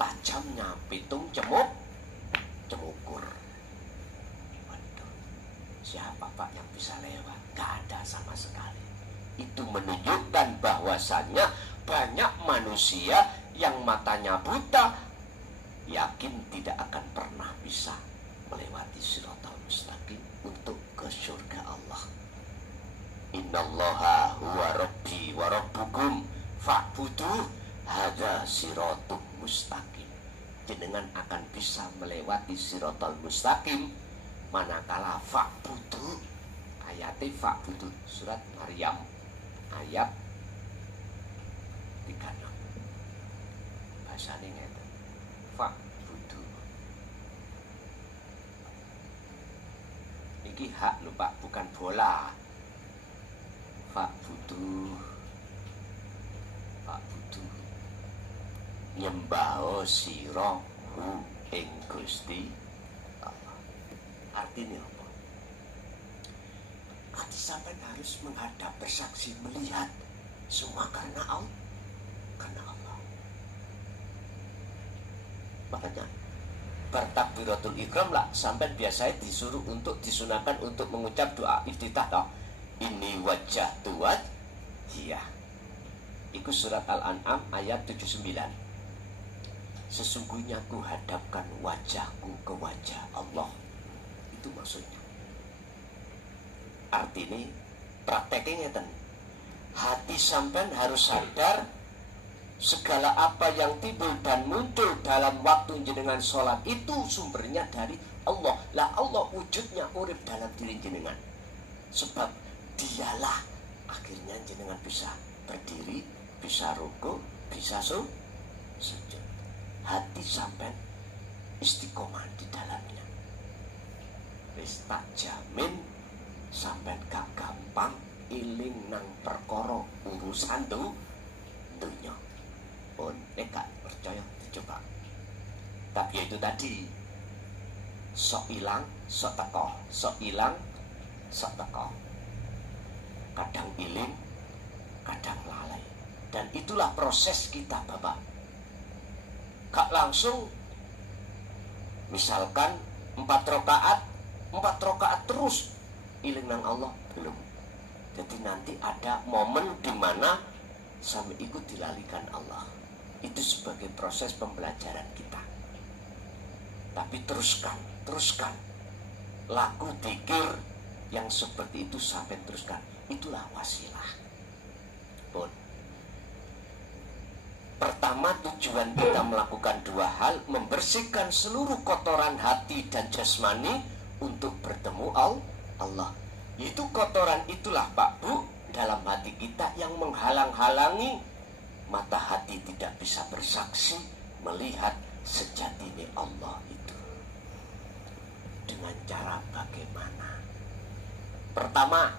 tajamnya pitung cemukur. Waduh, siapa Pak yang bisa lewat? Gak ada sama sekali. Itu menunjukkan bahwasannya banyak manusia yang matanya buta, yakin tidak akan pernah bisa melewati siratal mustaqim untuk ke surga Allah. Innallaha huwa rabbi wa rabbukum fa'buduh hadza siratul mustaqim. Jenengan akan bisa melewati siratal mustaqim manakala fa'buduh ayate fa'budu, surat Maryam ayat 36. Bahasane ngeten. Fa'budu. Iki hak lho Pak, bukan bola. Fa'budu. Fa'budu. Nyembah sira hu ing Gusti Allah. Artinya apa? Hati sampai harus menghadap, bersaksi, melihat semua karena Allah. Karena Allah. Makanya bertakbiratul ikram lah, sampai biasanya disuruh untuk disunahkan untuk mengucap doa iftitah toh. Ini wajah tuat iya. Iku surat Al-An'am ayat 79. Sesungguhnya ku hadapkan wajahku ke wajah Allah. Itu maksudnya. Artinya prakteknya ngeten. Hati sampean harus sadar segala apa yang timbul dan muncul dalam waktu jenengan sholat itu sumbernya dari Allah. Lah Allah wujudnya urip dalam diri jenengan. Sebab dialah akhirnya jenengan bisa berdiri, bisa ruku, bisa sujud. Hati sampai istiqomah di dalamnya. Wis tak jamin sampai gak gampang iling nang perkara urusan dunya. Pun gak percaya dicoba. Tapi itu tadi, sok ilang, sok teko, sok ilang, sok teko. Kadang iling, kadang lalai. Dan itulah proses kita Bapak. Gak langsung misalkan 4 rakaat terus iling nang Allah, belum. Jadi nanti ada momen di mana sampai ikut dilalikan Allah. Itu sebagai proses pembelajaran kita. Tapi teruskan. Laku dzikir yang seperti itu sampai teruskan. Itulah wasilah. Pun. Pertama, tujuan kita melakukan 2 hal, membersihkan seluruh kotoran hati dan jasmani untuk bertemu Allah. Yaitu kotoran itulah Pak Bu dalam hati kita yang menghalang-halangi mata hati tidak bisa bersaksi melihat sejatinya Allah itu. Dengan cara bagaimana? Pertama,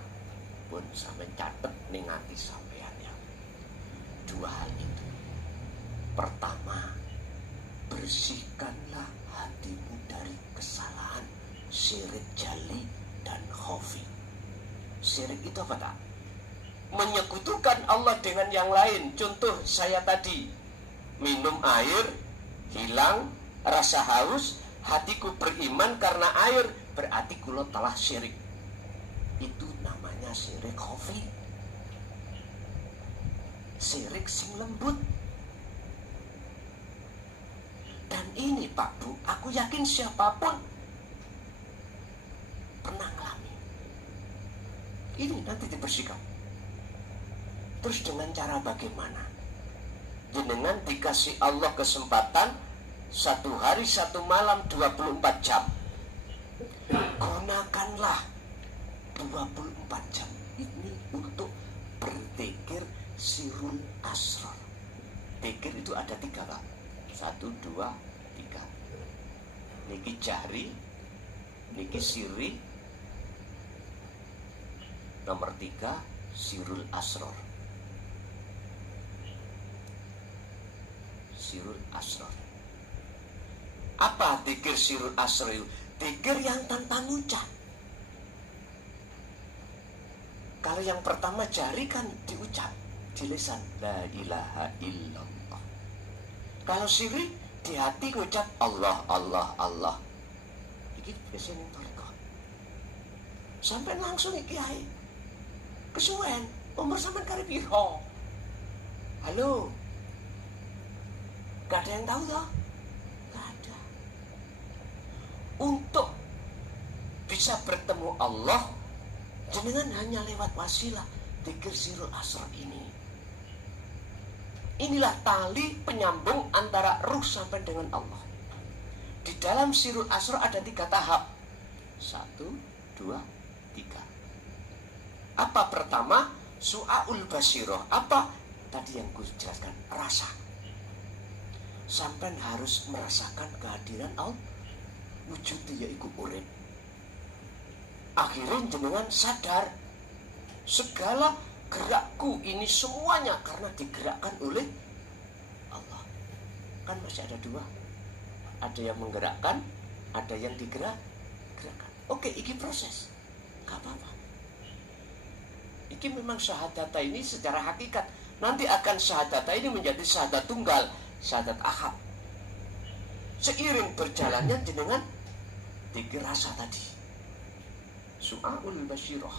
pun sampai catet ning ati sampean ya. 2 hal itu. Pertama, bersihkanlah hatimu dari kesalahan syirik jali dan khafi. Syirik itu apa tak? Menyekutukan Allah dengan yang lain. Contoh saya tadi, minum air, hilang rasa haus, hatiku beriman karena air, berarti kulo telah syirik. Itu namanya syirik khafi. Syirik sing lembut. Dan ini Pak Bu, aku yakin siapapun pernah ngalami. Ini nanti dibersihkan. Terus dengan cara bagaimana? Jenengan dikasih Allah kesempatan 1 hari 1 malam 24 jam. Gunakanlah 24 jam ini untuk berzikir sirul asrar. Zikir itu ada 3 Pak. 1, 2, 3. Niki jahri, niki siri. Nomor 3, sirul asrar. Sirul asrar. Apa zikir sirul asrar? Zikir yang tanpa ngucap. Kalau yang pertama jari kan diucap di lisan, la ilaha illallah. Kalau siri di hati ngucap Allah, Allah, Allah. Iki biasanya toleko. Sampai langsung iki ae. Kesuwen, umur sampean kare piro? Halo. Gak ada yang tahu toh? Gak ada. Untuk bisa bertemu Allah, jenengan hanya lewat wasilah zikir sirul asrar ini. Inilah tali penyambung antara ruh sampai dengan Allah. Di dalam sirul asrar ada 3 tahap. 1, 2, 3. Apa pertama? Su'aul basiroh. Apa? Tadi yang gue jelaskan, rasa. Sampai harus merasakan kehadiran Allah. Wujudnya yaitu urip. Akhirnya jenengan sadar segala gerakku ini semuanya karena digerakkan oleh Allah. Kan masih ada dua. Ada yang menggerakkan, ada yang digerakkan. Oke, ini proses. Gak apa-apa. Ini memang syahadata ini secara hakikat. Nanti akan syahadata ini menjadi syahadat tunggal, syahadat ahad. Seiring berjalannya jenengan tiga rasa tadi. Su'aul basiroh.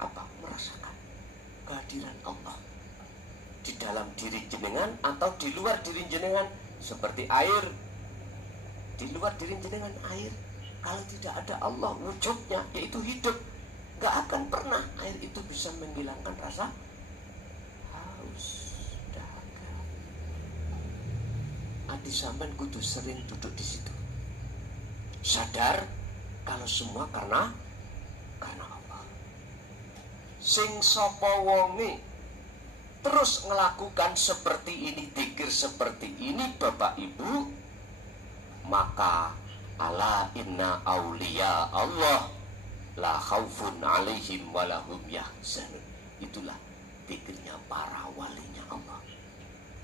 Apa? Merasakan kehadiran Allah di dalam diri jenengan atau di luar diri jenengan, seperti air. Di luar diri jenengan air. Kalau tidak ada Allah wujudnya, yaitu hidup, gak akan pernah air itu bisa menghilangkan rasa haus, dahaga. Adi sampean kudu sering duduk di situ. Sadar kalau semua karena Allah. Sing sapa wonge terus melakukan seperti ini, dzikir seperti ini, Bapak Ibu, maka ala inna auliya Allah la khaufun alaihim walahum yahzanun. Itulah dzikirnya para walinya Allah.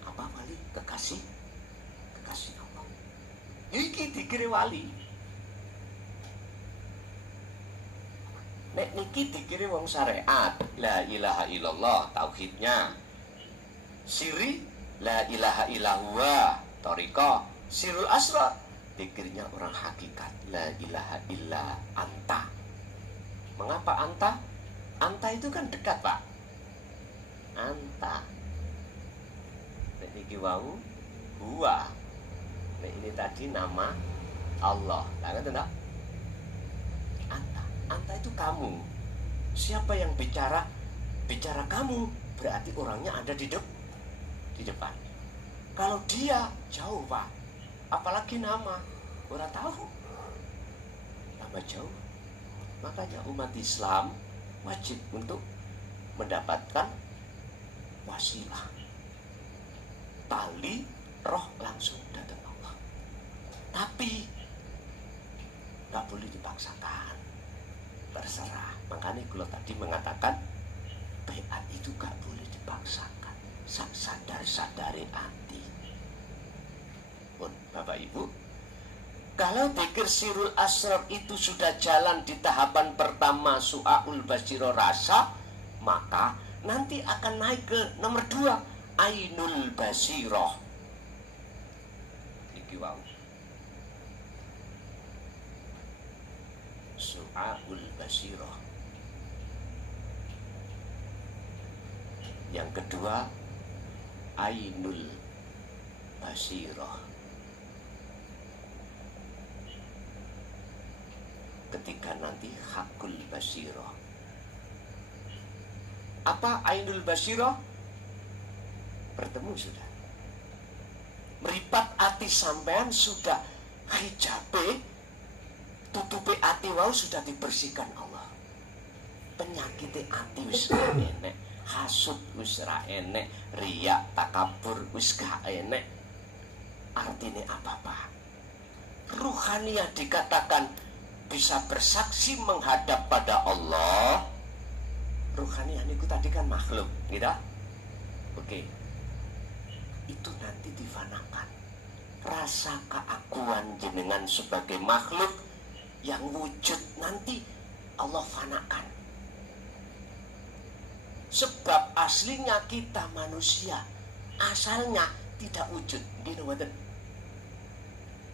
Apa wali? Kekasih Allah. Iki dzikir wali. Nek niki dzikir wong syariat, la ilaha illallah tauhidnya. Siri la ilaha illallah thariqah. Sirul asrar dzikirnya orang hakikat, la ilaha illa anta. Mengapa anta? Anta itu kan dekat, Pak. Anta. Nek niki wau huwa. Nek ini tadi nama Allah. Lah ngerti enggak? Anta. Anta itu kamu. Siapa yang bicara? Bicara kamu, berarti orangnya ada di depan. Kalau dia jauh, Pak. Apalagi nama, orang tahu. Nama jauh. Makanya umat Islam wajib untuk mendapatkan wasilah. Tali roh langsung datang Allah. Tapi gak boleh dipaksakan. Terserah. Makanya kalau tadi mengatakan baiat itu gak boleh dipaksakan. Sadar-sadari hati. Bapak Ibu, kalau dzikir sirul asrar itu sudah jalan di tahapan pertama su'aul basiro rasa, maka nanti akan naik ke nomor 2, ainul basiroh. Iki wau. Su'aul basiroh. Yang kedua, ainul basiroh. Ketika nanti hakul basiroh. Apa ainul basiroh? Bertemu sudah. Meripat hati sampean sudah, hijabe tutupi hati wau sudah dibersihkan Allah. Penyakit hati wis gak enek, hasud wis ra enek, riya takabur wis gak enek. Artinya apa-apa? Ruhaniyah dikatakan bisa bersaksi menghadap pada Allah. Ruhaniyah itu tadi kan makhluk, gitu? Oke. Itu nanti difanakan. Rasa keakuan jenengan sebagai makhluk yang wujud nanti Allah fanakan. Sebab aslinya kita manusia, asalnya tidak wujud, gitu betul.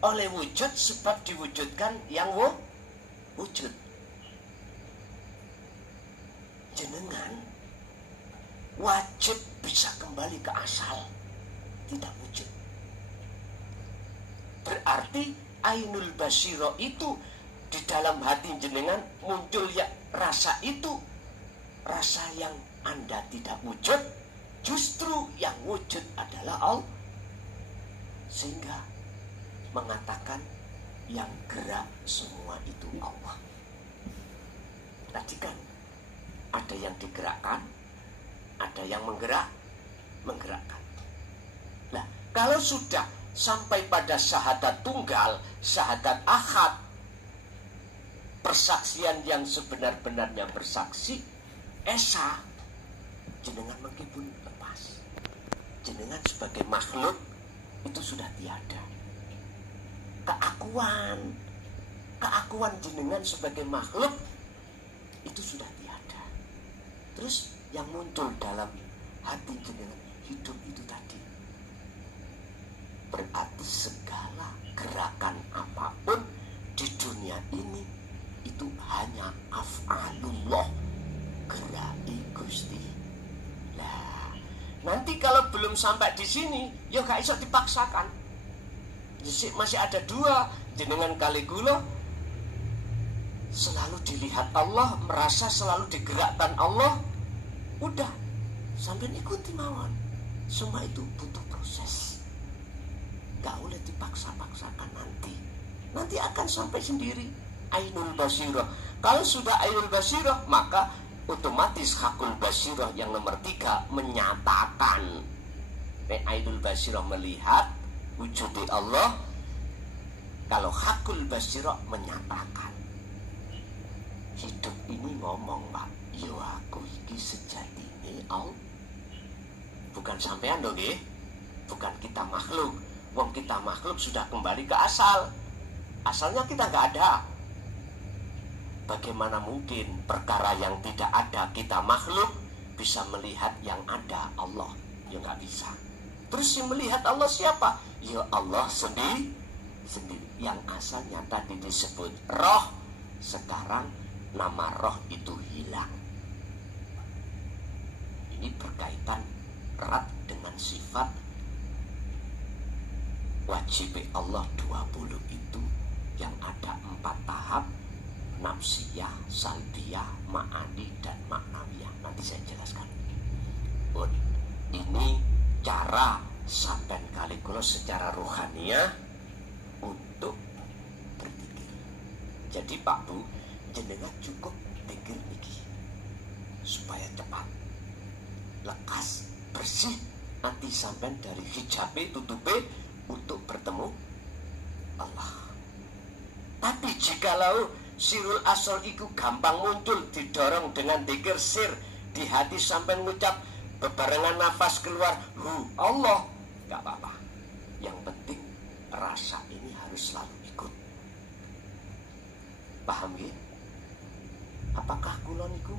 Oleh wujud sebab diwujudkan yang wujud. Jenengan wajib bisa kembali ke asal, tidak wujud. Berarti ainul basiro itu di dalam hati jenengan muncul ya rasa itu, rasa yang Anda tidak wujud, justru yang wujud adalah Allah. Sehingga mengatakan yang gerak semua itu Allah. Tadi kan Ada yang digerakkan, ada yang menggerakkan. Nah, kalau sudah sampai pada syahadat tunggal, syahadat ahad, persaksian yang sebenar-benarnya bersaksi, esa, jenengan mengkipun lepas. Jenengan sebagai makhluk itu sudah tiada. Keakuan jenengan sebagai makhluk itu sudah tiada. Terus yang muncul dalam hati jenengan, hidup itu tadi. Berarti segala gerakan apapun di dunia ini itu hanya af'alullah, gerai Gusti. Nah, nanti kalau belum sampai di sini, ya gak iso dipaksakan. Masih ada dua, jenengan kali kula selalu dilihat Allah, merasa selalu digerakkan Allah. Udah, sampai ikuti mawon. Semua itu butuh proses. Gak boleh dipaksa-paksakan nanti. Nanti akan sampai sendiri. Ainul basirah. Kalau sudah ainul basirah, maka otomatis hakul basirah yang nomor 3 menyatakan. Ainul basirah melihat wujud Allah. Kalau hakul basirah menyatakan. Hidup ini ngomong, Pak, yo aku iki sejatine Allah. Bukan sampean dong, nggih. Bukan kita makhluk. Wong kita makhluk sudah kembali ke asal. Asalnya kita nggak ada. Bagaimana mungkin perkara yang tidak ada kita makhluk bisa melihat yang ada Allah? Ya nggak bisa. Terus yang melihat Allah siapa? Ya Allah sendiri. Yang asalnya tadi disebut roh, sekarang nama roh itu hilang. Ini berkaitan erat dengan sifat wajib Allah 20 itu yang ada 4 tahap: nafsiyah, salbiyah, ma'ani, dan maknawiyah. Nanti saya jelaskan. Ini cara sampai kali kula secara rohaniah untuk berpikir. Jadi Pak Bu, jenengan cukup pikir niki supaya cepat, lekas, bersih, nanti sampai dari hijabe tutupe untuk bertemu Allah. Tapi jikalau sirul asal iku gampang muncul, didorong dengan dzikir sir di hati sampai ngucap bebarengan nafas keluar Allah, gak apa-apa. Yang penting rasa ini harus selalu ikut. Paham ya? Apakah kula niku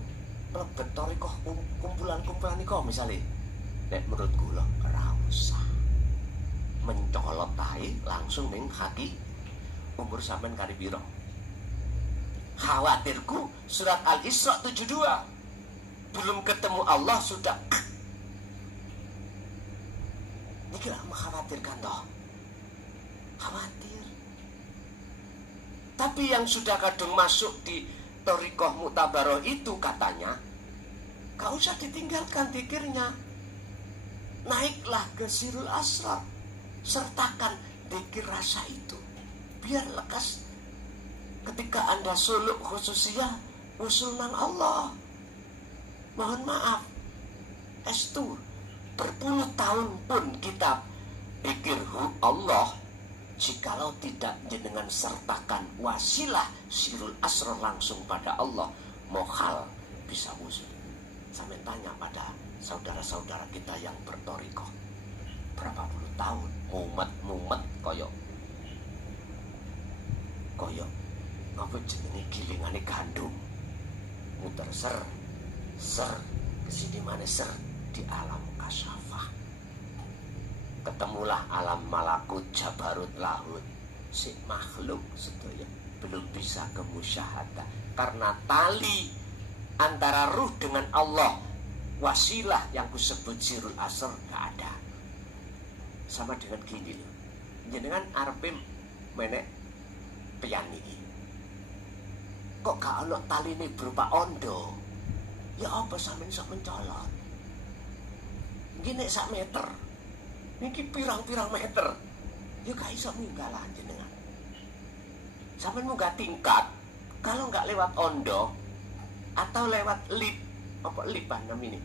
mlebet thariqah kumpulan-kumpulan niku misalnya? Nek menurut kula ora usah. Mencolot tahe langsung ning haki. Umur sampean kari piro? Khawatirku surat Al-Isra 72. Belum ketemu Allah sudah. Niki mengkhawatirkan toh. Khawatir. Tapi yang sudah kadung masuk di thariqah Mu'tabaroh itu katanya, gak usah ditinggalkan dzikirnya. Naiklah ke Sirul Asrar, sertakan dzikir rasa itu, biar lekas ketika Anda suluk khususnya usulan Allah. Mohon maaf, estu berpuluh tahun pun kita pikir Allah, jikalau tidak jenengan sertakan wasilah Sirul Asrar langsung pada Allah, mohal bisa usul. Sampai tanya pada saudara-saudara kita yang berthariqah, berapa puluh tahun mumet koyok apa jenenge gilingane gandum, muter ser kesini mana ser di alam kasyafah. Ketemulah alam malakut jabarut lahut. Si makhluk sedaya belum bisa ke musyahadah karena tali antara ruh dengan Allah, wasilah yang kusebut Sirul Asr gak ada. Sama dengan gini loh, jenengan arepin menek pian iki, kok gak ono taline berupa ondo? Ya apa sampeyan iso mencolot? Gini sak meter, niki pirang-pirang meter, ya gak iso ninggalan jenengan. Sampeyan munggah tingkat, kalau gak lewat ondo atau lewat lift, apa lip namine.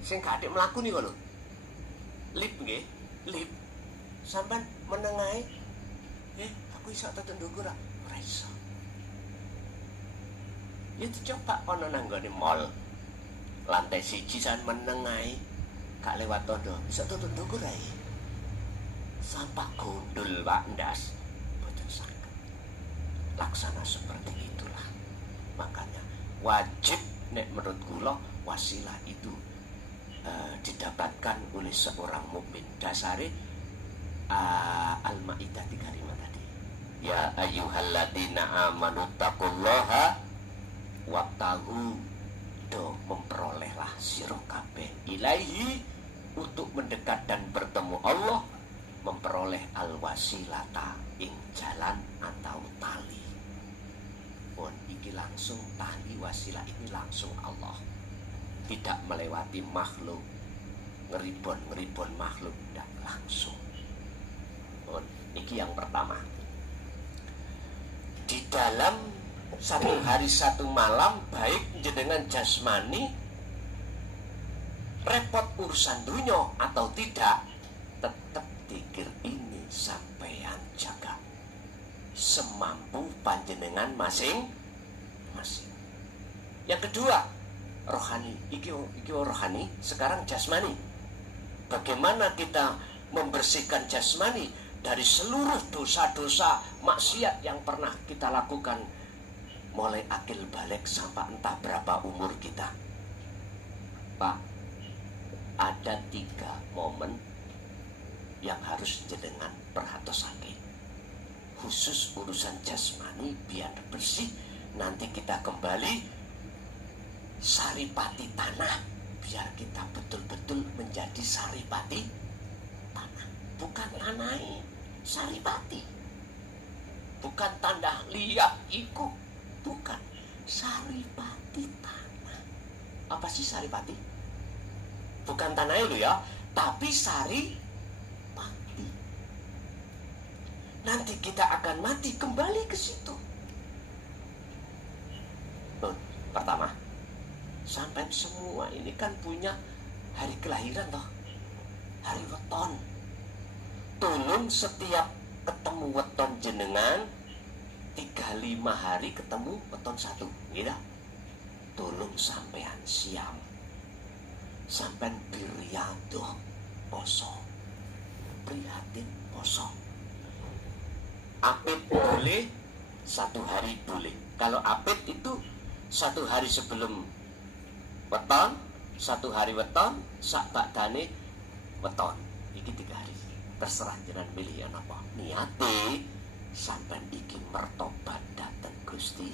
Sing gak atik mlaku niku lho. Lip nggih, lip. Sampeyan menengae, aku iso tetu ndukur ora iso. Ya dicoba ana nang nggone mall. Lantai 1 san menengae, gak lewat tandha, iso tetu ndukur ae. Sampah gondol Pak ndas. Boten saged. Laksana seperti itulah. Makanya wajib nek menurut kula wasilah itu didapatkan oleh seorang mukmin. Dasare Al-Maidah 35 tadi. Ya ayyuhalladzina amanu taqullaha wabtaghu, do memperolehlah sira kabeh ilaihi, untuk mendekat dan bertemu Allah, memperoleh al-wasilata ing jalan atau tali. Pun iki langsung tali wasilah ini langsung Allah. Tidak melewati makhluk, ngeribon makhluk, tidak langsung. Pun iki yang pertama. Di dalam 1 hari 1 malam, baik jenengan jasmani repot urusan dunia atau tidak, tetap dikir ini sampeyan jaga semampu panjenengan masing-masing. Yang kedua, rohani. Iki rohani, sekarang jasmani. Bagaimana kita membersihkan jasmani dari seluruh dosa-dosa maksiat yang pernah kita lakukan mulai akil balik sampai entah berapa umur kita. Pak, ada 3 momen yang harus jenengan perhatosake. Khusus urusan jasmani biar bersih. Nanti kita kembali saripati tanah, biar kita betul-betul menjadi saripati tanah. Bukan tanai, saripati. Bukan tanda liat iku, bukan. Saripati tanah. Apa sih saripati? Bukan tanah itu ya, tapi saripati. Nanti kita akan mati kembali ke situ. Pertama, sampai semua ini kan punya hari kelahiran toh, hari weton. Tolong setiap ketemu weton jenengan 35 hari ketemu weton 1, gitu. Tolong sampean siam, sampean biriadoh poso, prihatin poso. Apit boleh, 1 hari boleh. Kalau apit itu 1 hari sebelum weton, 1 hari weton, sak bakdane weton. Iki 3 hari. Terserah jenengan milih yang apa. Niate sampean iki mertobat dateng Gusti.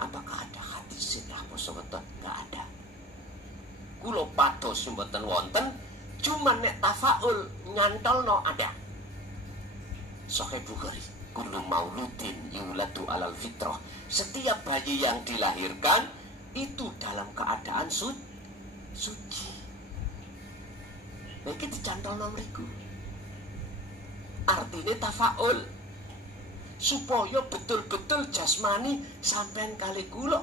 Apakah ada hati sitah poso weton? Enggak ada. Kula pados mboten wonten, cuman nek tafaul nyantolno ada. Sahih Bukhari, kullu mauludin yuladu alal fitrah. Setiap bayi yang dilahirkan itu dalam keadaan suci. Iki dicantol nomriku. Artinya tafaul, supaya betul-betul jasmani sampean kali kula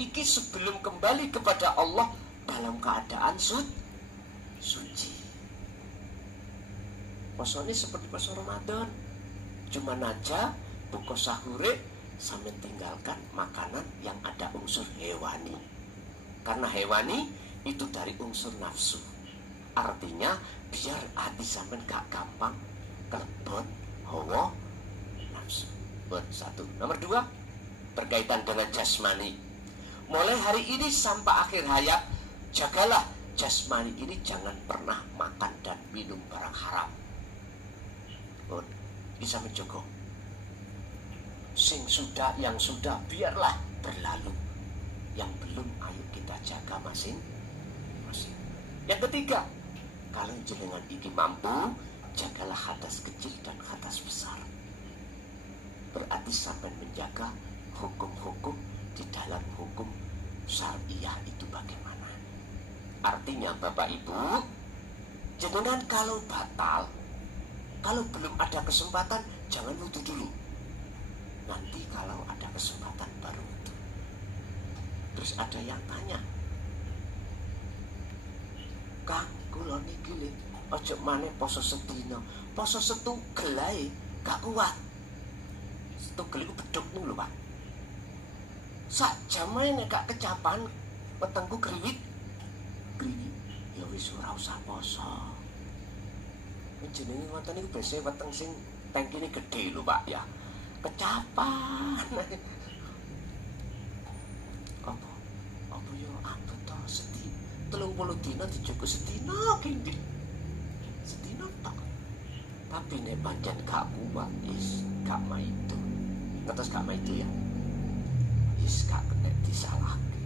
iki sebelum kembali kepada Allah dalam keadaan suci. Posone seperti puasa Ramadan. Cuma aja buka sahur sambil tinggalkan makanan yang ada unsur hewani. Karena hewani itu dari unsur nafsu. Artinya biar hati sampean gak gampang kelebon hawa nafsu. Satu. Nomor 2, berkaitan dengan jasmani. Mulai hari ini sampai akhir hayat, jagalah jasmani ini, jangan pernah makan dan minum barang haram. Bisa menjaga. Yang sudah biarlah berlalu. Yang belum ayo kita jaga masing-masing. Yang ketiga, kalau jenengan iki mampu, jagalah hadas kecil dan hadas besar. Berarti sampai menjaga hukum-hukum di dalam hukum syariah itu bagaimana. Artinya Bapak Ibu, jenengan kalau batal, kalau belum ada kesempatan, jangan wudu dulu. Nanti kalau ada kesempatan baru wudu. Terus ada yang tanya, Kang, kula niki lho aja maneh poso sedina. Poso setunggal ae gak kuat. Setunggal iku bedhok niku lho, Pak. Sak jam ae nek gak kecapan wetengku kriwit. Ya wis ora usah poso. Jenenge ngoten niku biasane weteng sing tangkine gedhe lho, Pak ya. Kecapan. Apa yo apa to sedih 30 dina dijogo sedina kene. Sedina tak. Tapi nek pancen gak kuat is gak maido. Ngertos gak maido ya. Is gak kena disalahke.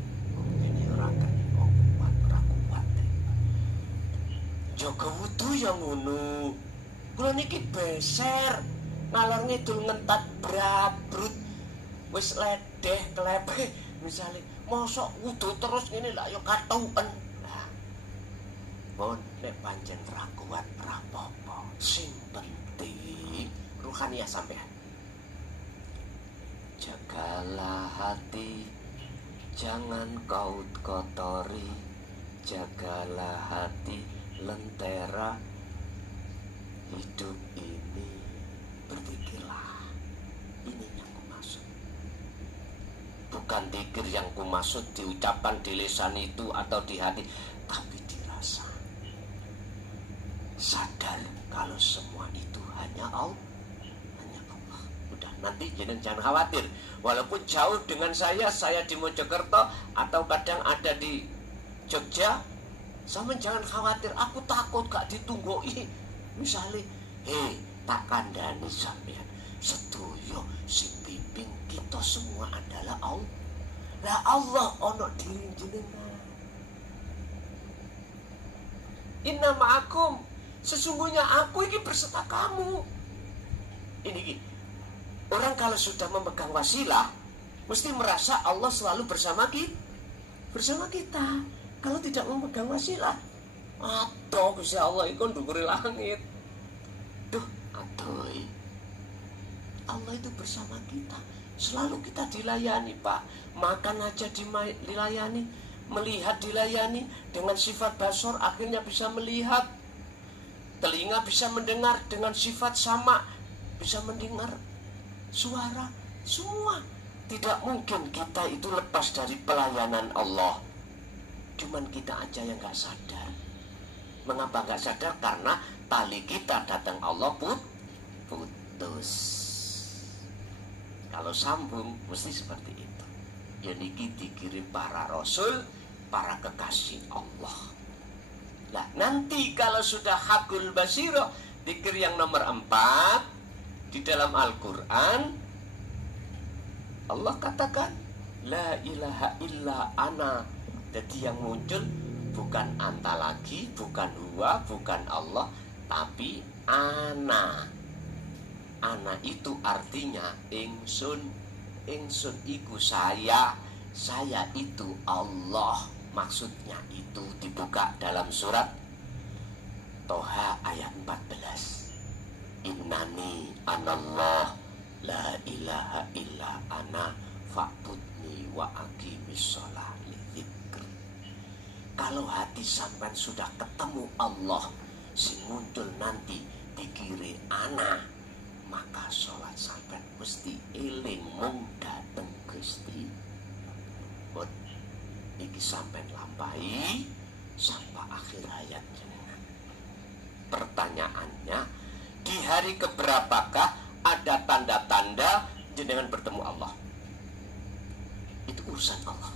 Ngene ora kena ora kuat. Jaga wudu ya ngono. Kula niki beser ngalor ngidul ngentat brabrut wis ledeh klepe misale mosok wudu terus ngene lak ya katuken. Nah, pun nek pancen ra kuat ra apa-apa. Sing penting ruhaniyah sampean. Jagalah hati, jangan kau kotori. Jagalah hati, lentera hidup ini. Berpikirlah, ini yang kumaksud. Bukan pikir yang kumaksud diucapkan di lisan itu atau di hati, tapi dirasa. Sadar kalau semua itu hanya Allah. Udah, nanti jangan khawatir. Walaupun jauh dengan saya di Mojokerto atau kadang ada di Jogja, sama jangan khawatir. Aku takut gak ditunggoi. Misalnya, tak kandhani sampean. Sedoyo sing bimbing kita semua adalah Allah. Lah Allah ono diri jenengan. Inna ma'akum, sesungguhnya aku ini berserta kamu. Ini orang kalau sudah memegang wasilah mesti merasa Allah selalu bersama kita. Kalau tidak memegang wasilah, aduh Gusti Allah iku ndhuwure langit. Duh, aduh. Allah itu bersama kita. Selalu kita dilayani, Pak. Makan aja dilayani, melihat dilayani, dengan sifat basor akhirnya bisa melihat. Telinga bisa mendengar dengan sifat sama, bisa mendengar suara. Semua. Tidak mungkin kita itu lepas dari pelayanan Allah. Cuman kita aja yang gak sadar. Mengapa gak sadar? Karena tali kita datang Allah putus. Kalau sambung mesti seperti itu. Ya niki dikirim para rasul, para kekasih Allah. Nah nanti kalau sudah hakul basiro, zikir yang nomor 4 di dalam Al-Quran, Allah katakan la ilaha illa ana. Jadi yang muncul bukan anta lagi, bukan huwa, bukan Allah, tapi ana. Ana itu artinya ingsun. Ingsun iku saya itu Allah. Maksudnya itu dibuka dalam surat Toha ayat 14. Innani anallah la ilaha illa ana fa'budni wa aqimis sholah li dzikri. Kalau hati sampai sudah ketemu Allah, si muncul nanti dikiri ana, maka sholat sampai mesti eling mung dateng Gusti. But iki sampai lampai sampai akhir hayat jenengan. Pertanyaannya, di hari keberapakah ada tanda-tanda jenengan bertemu Allah? Itu urusan Allah.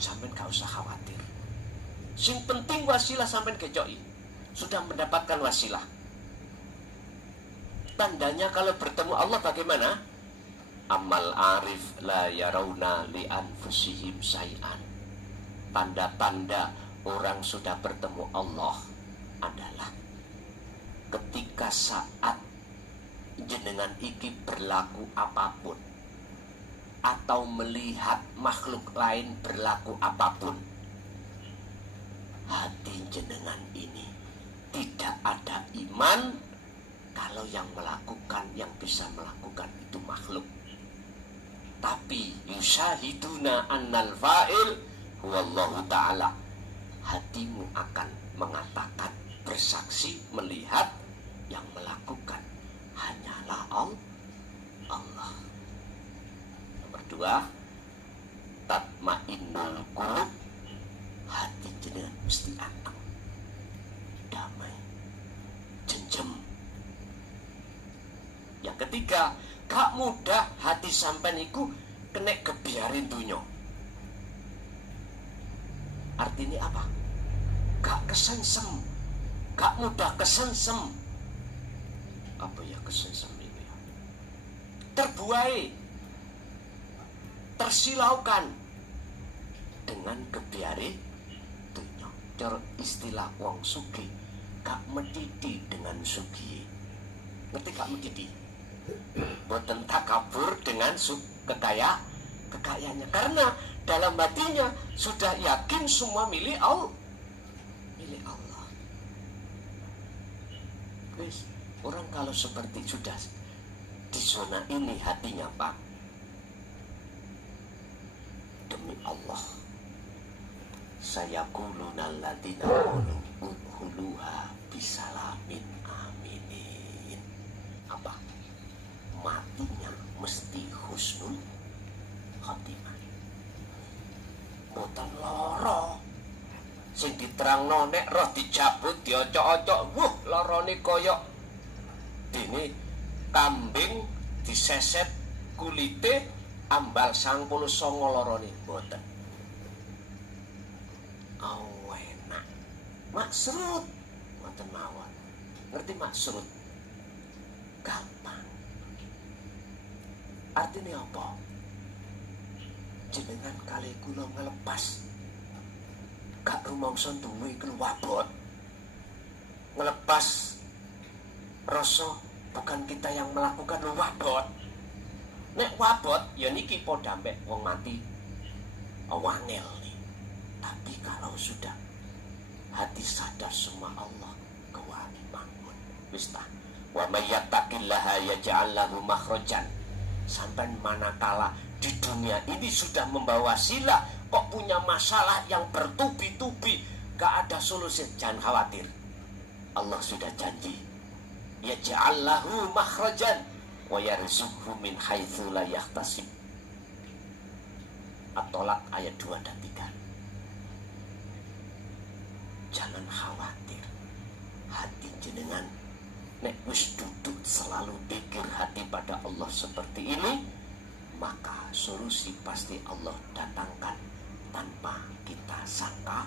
Sampai gak usah khawatir. Sing penting wasilah sampai kejoi. Sudah mendapatkan wasilah. Tandanya kalau bertemu Allah bagaimana? Amal arif la yarawna li anfusihim say'an. Tanda-tanda orang sudah bertemu Allah adalah ketika saat jenengan iki berlaku apapun atau melihat makhluk lain berlaku apapun, hati jenengan ini tidak ada iman kalau yang melakukan, yang bisa melakukan itu makhluk. tapi yusyahiduna annal fa'il huwallahu ta'ala. Hatimu akan mengatakan, bersaksi, melihat yang melakukan hanyalah Allah. Nomor 2, tatmainnul qulub, hati jenengan mesti adem, damai, jenjem. Yang ketiga, gak mudah hati sampean iku kena kebiarin dunya. Artinya apa? Gak kesengsem, gak mudah kesengsem. Apa ya kesengsem ini? Terbuai, tersilaukan dengan kebiari dunya. Cara istilah wong sugih, gak medidi dengan sugih. Ngerti gak medidi? Boten takabur dengan kekayaannya, karena dalam hatinya sudah yakin semua milik Allah. Wis, orang kalau seperti sudah di zona ini hatinya, Pak, demi Allah, saya kulunal ladina udkhuluha bisalamin aminin. Apa? Matinya mesti husnul khotimah. Boten loro. Sing diterangno nek roh dicabut diocok-ocok, wuh lorone koyok dene kambing diseset kulite ambal 99 lorone. Boten. Enak. Maksud boten mawon. Ngerti maksud? Gampang. Artinya apa? Jenengan kali kula ngelepas gak rumangsa duwe wabot. Ngelepas rasa bukan kita yang melakukan wabot. Nek wabot ya niki padha mbek wong mati wangel nih. Tapi kalau sudah hati sadar semua Allah kewajiban wis ta. Wa may yattaqillaha yaj'al lahu makhrajan. Sampai manakala di dunia ini sudah membawa sila, kok punya masalah yang bertubi-tubi, gak ada solusi, jangan khawatir. Allah sudah janji, yaj'al lahu makhrajan wa yarzuqhu min haitsu la yahtasib. At-Tolak ayat 2 dan 3. Jangan khawatir, hati jenengan nek wis duduk selalu pikir hati pada Allah seperti ini, maka solusi pasti Allah datangkan tanpa kita sangka.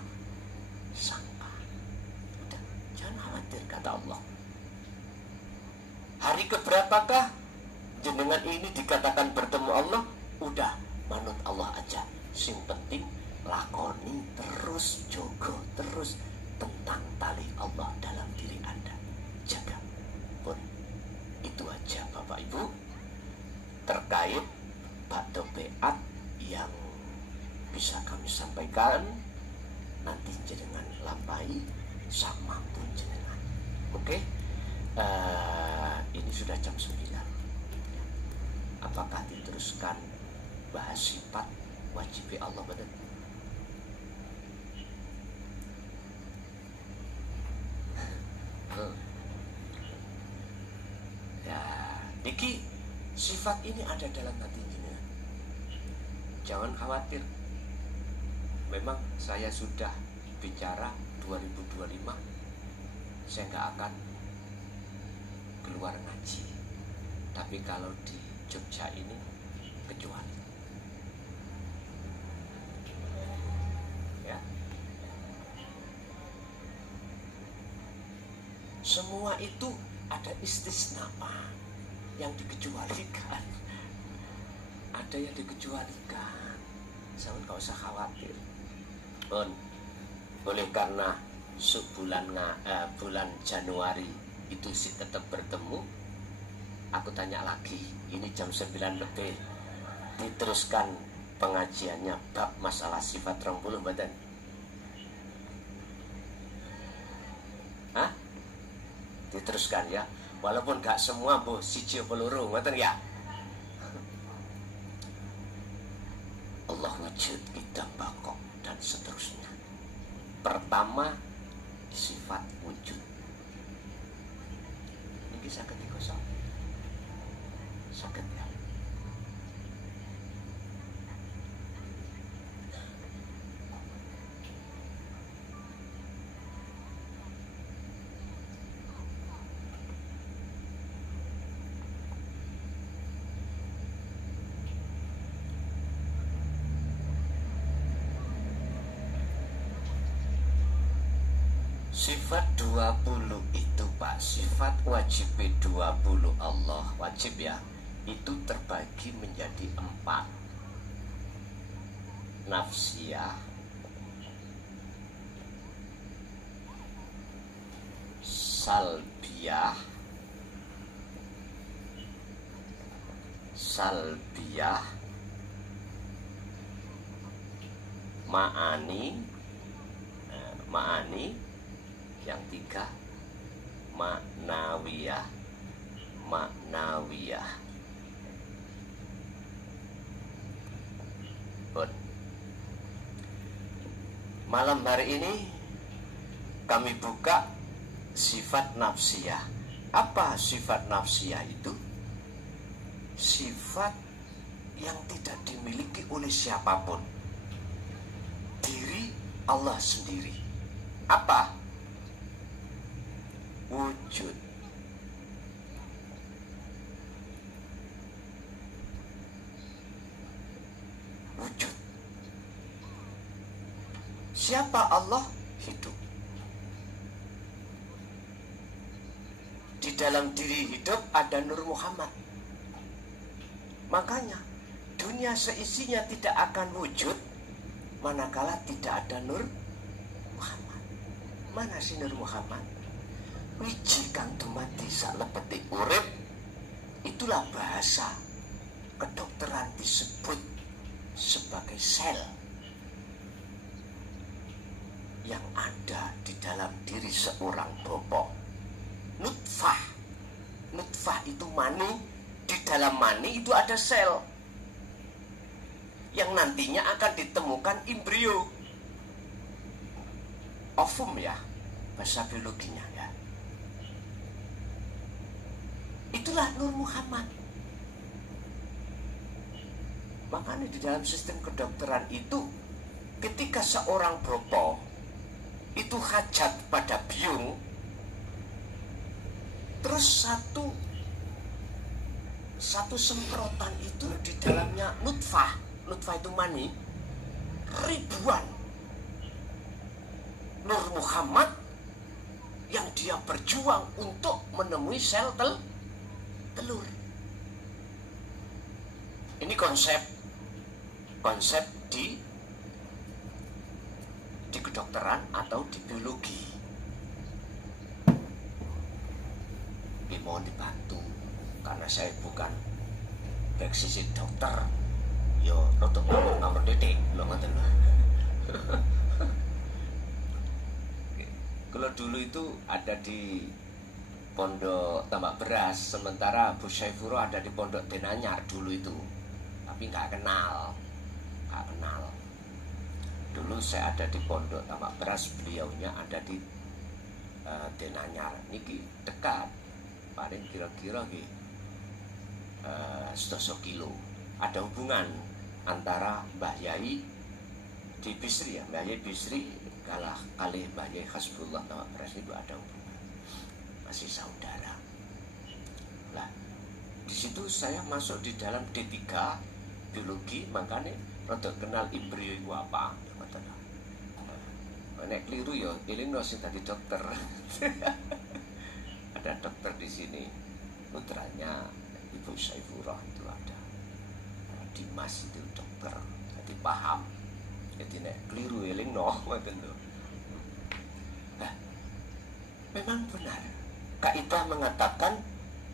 Udah, jangan khawatir kata Allah. Hari keberapakah jenengan ini dikatakan bertemu Allah? Udah, manut Allah aja. Sing penting lakoni terus, jogo terus tentang tali Allah dalam diri Anda. Jaga. Pun itu aja Bapak Ibu terkait ba'da beat yang bisa kami sampaikan. Nanti jenengan lampai sama pun jenengan. Oke? Ini sudah jam 9. Apakah diteruskan bahas sifat wajib Allah betul? Ya, Diki, sifat ini ada dalam hati jenengan. Jangan khawatir. Memang saya sudah bicara 2025 saya nggak akan keluar ngaji. Tapi kalau di Jogja ini kecuali. Ya. Semua itu ada istisna yang dikecualikan. Ada yang dikecualikan. Jangan kau usah khawatir. Boleh karena bulan Januari itu sih tetap bertemu. Aku tanya lagi, ini jam 9 lebih. Diteruskan pengajiannya bab masalah sifat 20 badan. Hah? Diteruskan ya. Walaupun gak semua siji peluru, ngoten ya. wujud kita bakok dan seterusnya. Pertama sifat wujud. Ini saged dikosok. Saged ya. Sifat 20 itu Pak, sifat wajib 20 Allah, wajib ya, itu terbagi menjadi 4. Nafsiyah, salbiyah, ma'ani, yang 3 maknawiyah. Malam hari ini kami buka sifat nafsiyah. Apa sifat nafsiyah itu? Sifat yang tidak dimiliki oleh siapapun, diri Allah sendiri. Apa? Wujud. Wujud. Siapa Allah? Hidup. Di dalam diri hidup ada Nur Muhammad. Makanya dunia seisinya tidak akan wujud manakala tidak ada Nur Muhammad. Mana si Nur Muhammad? Wiji kang dumadi salepeti urip. Itulah bahasa kedokteran disebut sebagai sel yang ada di dalam diri seorang bapa. Nutfah. Nutfah itu mani. Di dalam mani itu ada sel yang nantinya akan ditemukan embrio. Ovum ya, bahasa biologinya ya. Itulah Nur Muhammad. Makanya di dalam sistem kedokteran itu, ketika seorang bapa itu hajat pada biung, terus satu semprotan itu di dalamnya nutfah itu mani, ribuan Nur Muhammad yang dia berjuang untuk menemui sel telur. Ini konsep di kedokteran atau di biologi. Mohon dibantu karena saya bukan baik sisi dokter. Yo, rotok ngomong detik lo ngoten lho. Kalau dulu itu ada di Pondok Tambak Beras, sementara Bu Syaifuro ada di Pondok Denanyar dulu itu. Tapi nggak kenal. Dulu saya ada di Pondok Tambak Beras, beliaunya ada di Denanyar. Niki dekat, paling kira-kira 100 kilo. Ada hubungan antara Mbah Yai di Bisri ya, Mbah Yai Bisri kali Mbah Yai Hasbullah Tambak Beras itu ada hubungan, masih saudara. Lah, di situ saya masuk di dalam D3 biologi, makanya rada kenal embrio itu apa. Nek keliru ya, ini sing tadi dokter. Ada dokter di sini, putranya Ibu Syaifurah itu ada. Dimas itu dokter, jadi paham. Jadi nek keliru eling ngoten lho. Nah, memang benar. Kaidah mengatakan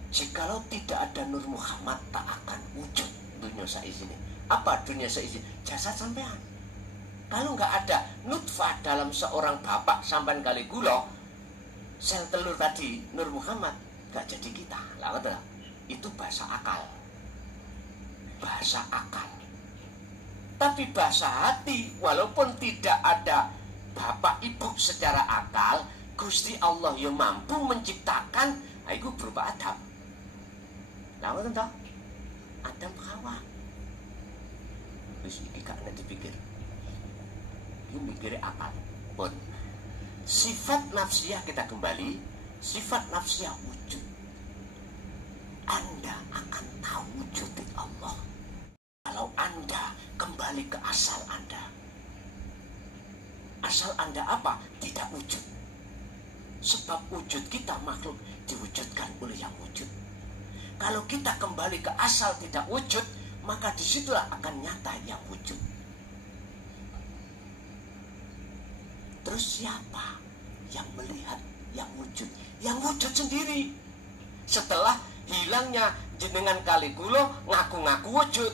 jikalau tidak ada Nur Muhammad tak akan wujud dunia saisine. Apa dunia saisine? Jasad sampean. Kalau nggak ada nutfah dalam seorang bapak sampan kali gula, sel telur tadi Nur Muhammad nggak jadi kita. Lah itu bahasa akal. Bahasa akal. Tapi bahasa hati, walaupun tidak ada bapak ibu secara akal, Gusti Allah yang mampu menciptakan, itu berupa Adam. Lalu tentu Adam Hawa. Terus ini gak ada dipikir. Ini mikirnya akal. Pun sifat nafsiyah kita kembali, sifat nafsiyah wujud. Anda akan tahu wujud Allah kalau Anda kembali ke asal Anda. Asal Anda apa? Tidak wujud. Sebab wujud kita makhluk diwujudkan oleh yang wujud. Kalau kita kembali ke asal tidak wujud, maka disitulah akan nyata yang wujud. Terus siapa yang melihat yang wujud? Yang wujud sendiri. Setelah hilangnya jenengan Kalikulo ngaku-ngaku wujud.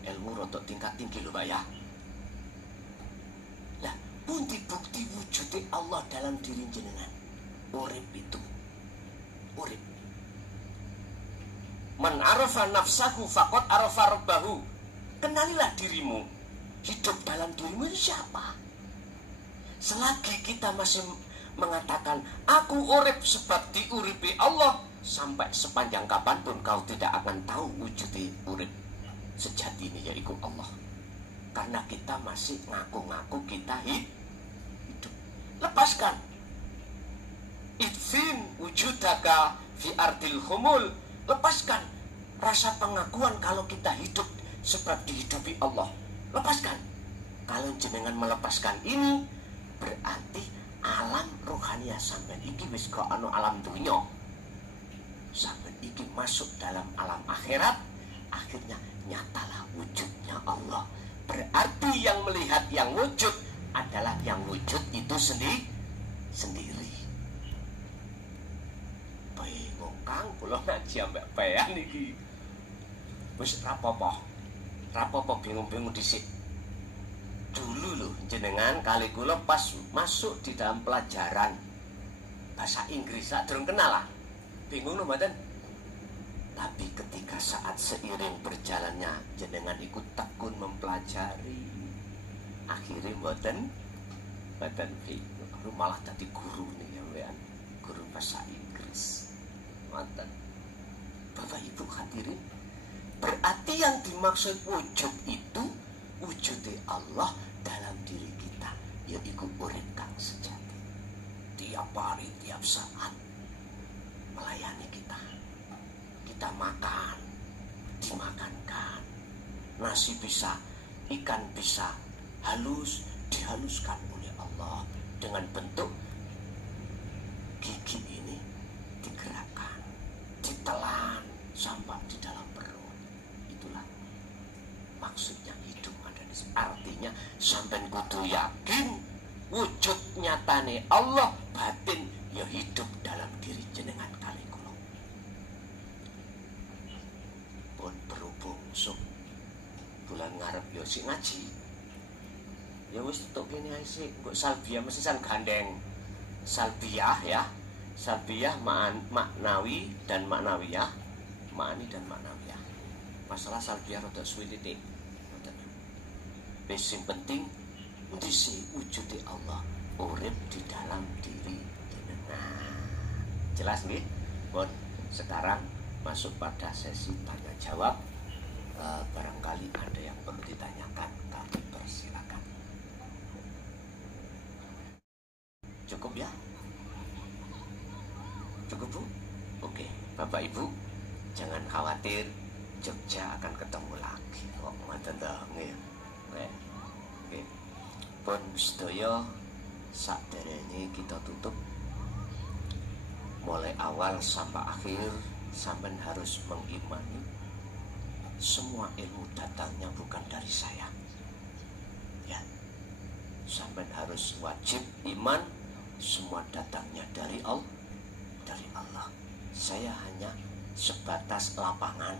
Ilmu rotok tingkat tinggi lho Pak ya. Lah, pundi bukti wujudnya Allah dalam diri jenengan? Urip itu. Urip. Man arafa nafsahu faqad arafa rabbahu. Kenalilah dirimu. Hidup dalam dirimu siapa? Selagi kita masih mengatakan aku urip sebab diuripi Allah, sampai sepanjang kapanpun kau tidak akan tahu wujudnya urip sejati ini yaitu Allah. Karena kita masih ngaku-ngaku kita hidup. Lepaskan. Idfin wujudaka fi ardil humul. Lepaskan rasa pengakuan kalau kita hidup sebab dihidupi Allah. Lepaskan. Kalau jenengan melepaskan ini, berarti alam rohania sampai iki wis kok alam dunia. Sampai iki masuk dalam alam akhirat, akhirnya nyatalah wujudnya Allah. Berarti yang melihat yang wujud adalah yang wujud itu sendiri. Bingung Kang, kula ngaji ambek pean iki. Wis rapopo bingung-bingung dhisik. Dulu loh jenengan Kalikulo pas masuk di dalam pelajaran bahasa Inggris durung kenal lah. Bingung loh mboten. Tapi ketika saat seiring berjalannya jenengan ikut tekun mempelajari, akhirnya mboten bingung. Malah jadi guru nih ya, guru bahasa Inggris. Mboten. Bapak Ibu hadirin, berarti yang dimaksud wujud itu wujudnya Allah dalam diri kita, yaitu urip kang sejati. Tiap hari, tiap saat melayani kita. Kita makan, dimakankan. Nasi bisa, ikan bisa, dihaluskan oleh Allah dengan bentuk gigi ini digerakkan, ditelan sampai di dalam perut. Itulah maksudnya hidup ada di sini. Artinya sampai kudu yakin wujud nyatane Allah, batin ya hidup dalam diri jenengan Kalikulo. Pun berhubung sok bulan ngarep yo sik ngaji. Ya wis tok kene ae sik, kok salbiah mesti san gandeng. Salbiah ya. Salbiah maknawi dan maknawiyah. Ma'ani dan maknawiyah. Masalah salbiah rada suwi titik. Wis sing penting ndisi wujude Allah urip di dalam diri jenengan. Jelas nggih? Bon, sekarang masuk pada sesi tanya jawab. Barangkali ada yang perlu ditanyakan, kami persilakan. Cukup ya? Cukup Bu? Oke, Bapak Ibu jangan khawatir, Jogja akan ketemu lagi. Kok ngoten to nggih. Oke. Pun sedaya sakderenge kita tutup. Mulai awal sampai akhir sampean harus mengimani semua ilmu datangnya bukan dari saya. Ya. Sampean harus wajib iman semua datangnya dari Allah. Saya hanya sebatas lapangan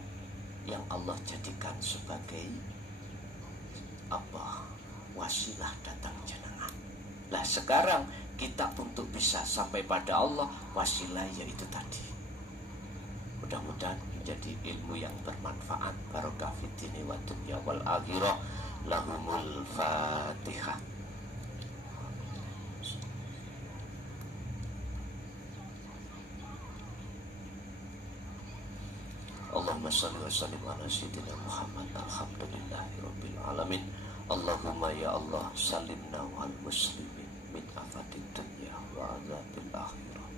yang Allah jadikan sebagai wasilah datang jenengan. Lah sekarang kita untuk bisa sampai pada Allah, wasilah yaitu tadi Mudah-mudahan menjadi ilmu yang bermanfaat. Barokah fid dini wa dunya wal akhirah. Lahumul Fatihah. Allahumma salli wa sallim ala sayyidina Muhammad. Alhamdulillahi rabbil alamin. Allahumma ya Allah salimna wal muslimin min afatid dunya wa azabil akhirah.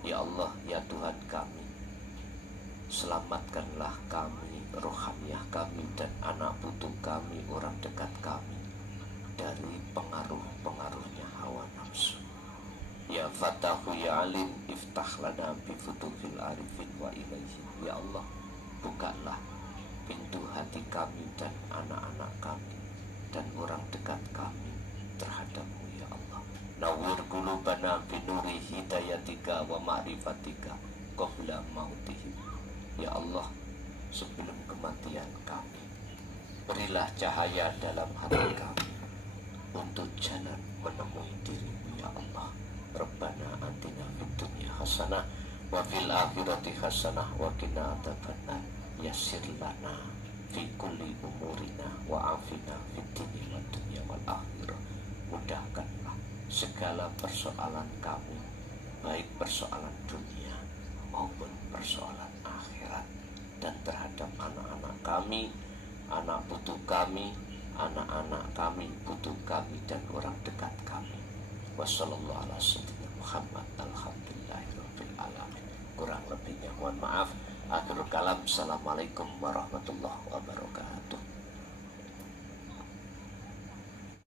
Ya Allah, ya Tuhan kami, selamatkanlah kami, rohaniah kami dan anak putu kami, orang dekat kami dari pengaruh-pengaruhnya hawa nafsu. Ya Fatahu ya Alim, iftah lana bi futuhil arifin wa ilaihi. Ya Allah, bukalah pintu hati kami dan anak-anak kami dan orang dekat kami terhadap-Mu ya Allah. Nawwir qulubana bi nuri hidayatika wa ma'rifatika qabla mautihim. Ya Allah, sebelum kematian kami, berilah cahaya dalam hati kami untuk jalan menemui diri-Mu ya Allah. Rabbana atina fid dunya hasanah wa fil akhirati hasanah wa qina adzabannar. Yassir lana fi kulli umurina wa afina fid dini wa dunya wal akhirah. Mudahkanlah segala persoalan kami, baik persoalan dunia maupun persoalan akhirat, dan terhadap anak-anak kami, anak putu kami, anak-anak kami, putu kami, dan orang dekat kami. Wassallallahu ala sayyidina Muhammad. Alhamdulillahirabbil alamin. Kurang lebihnya mohon maaf. Akhirul kalam. Assalamualaikum warahmatullahi wabarakatuh.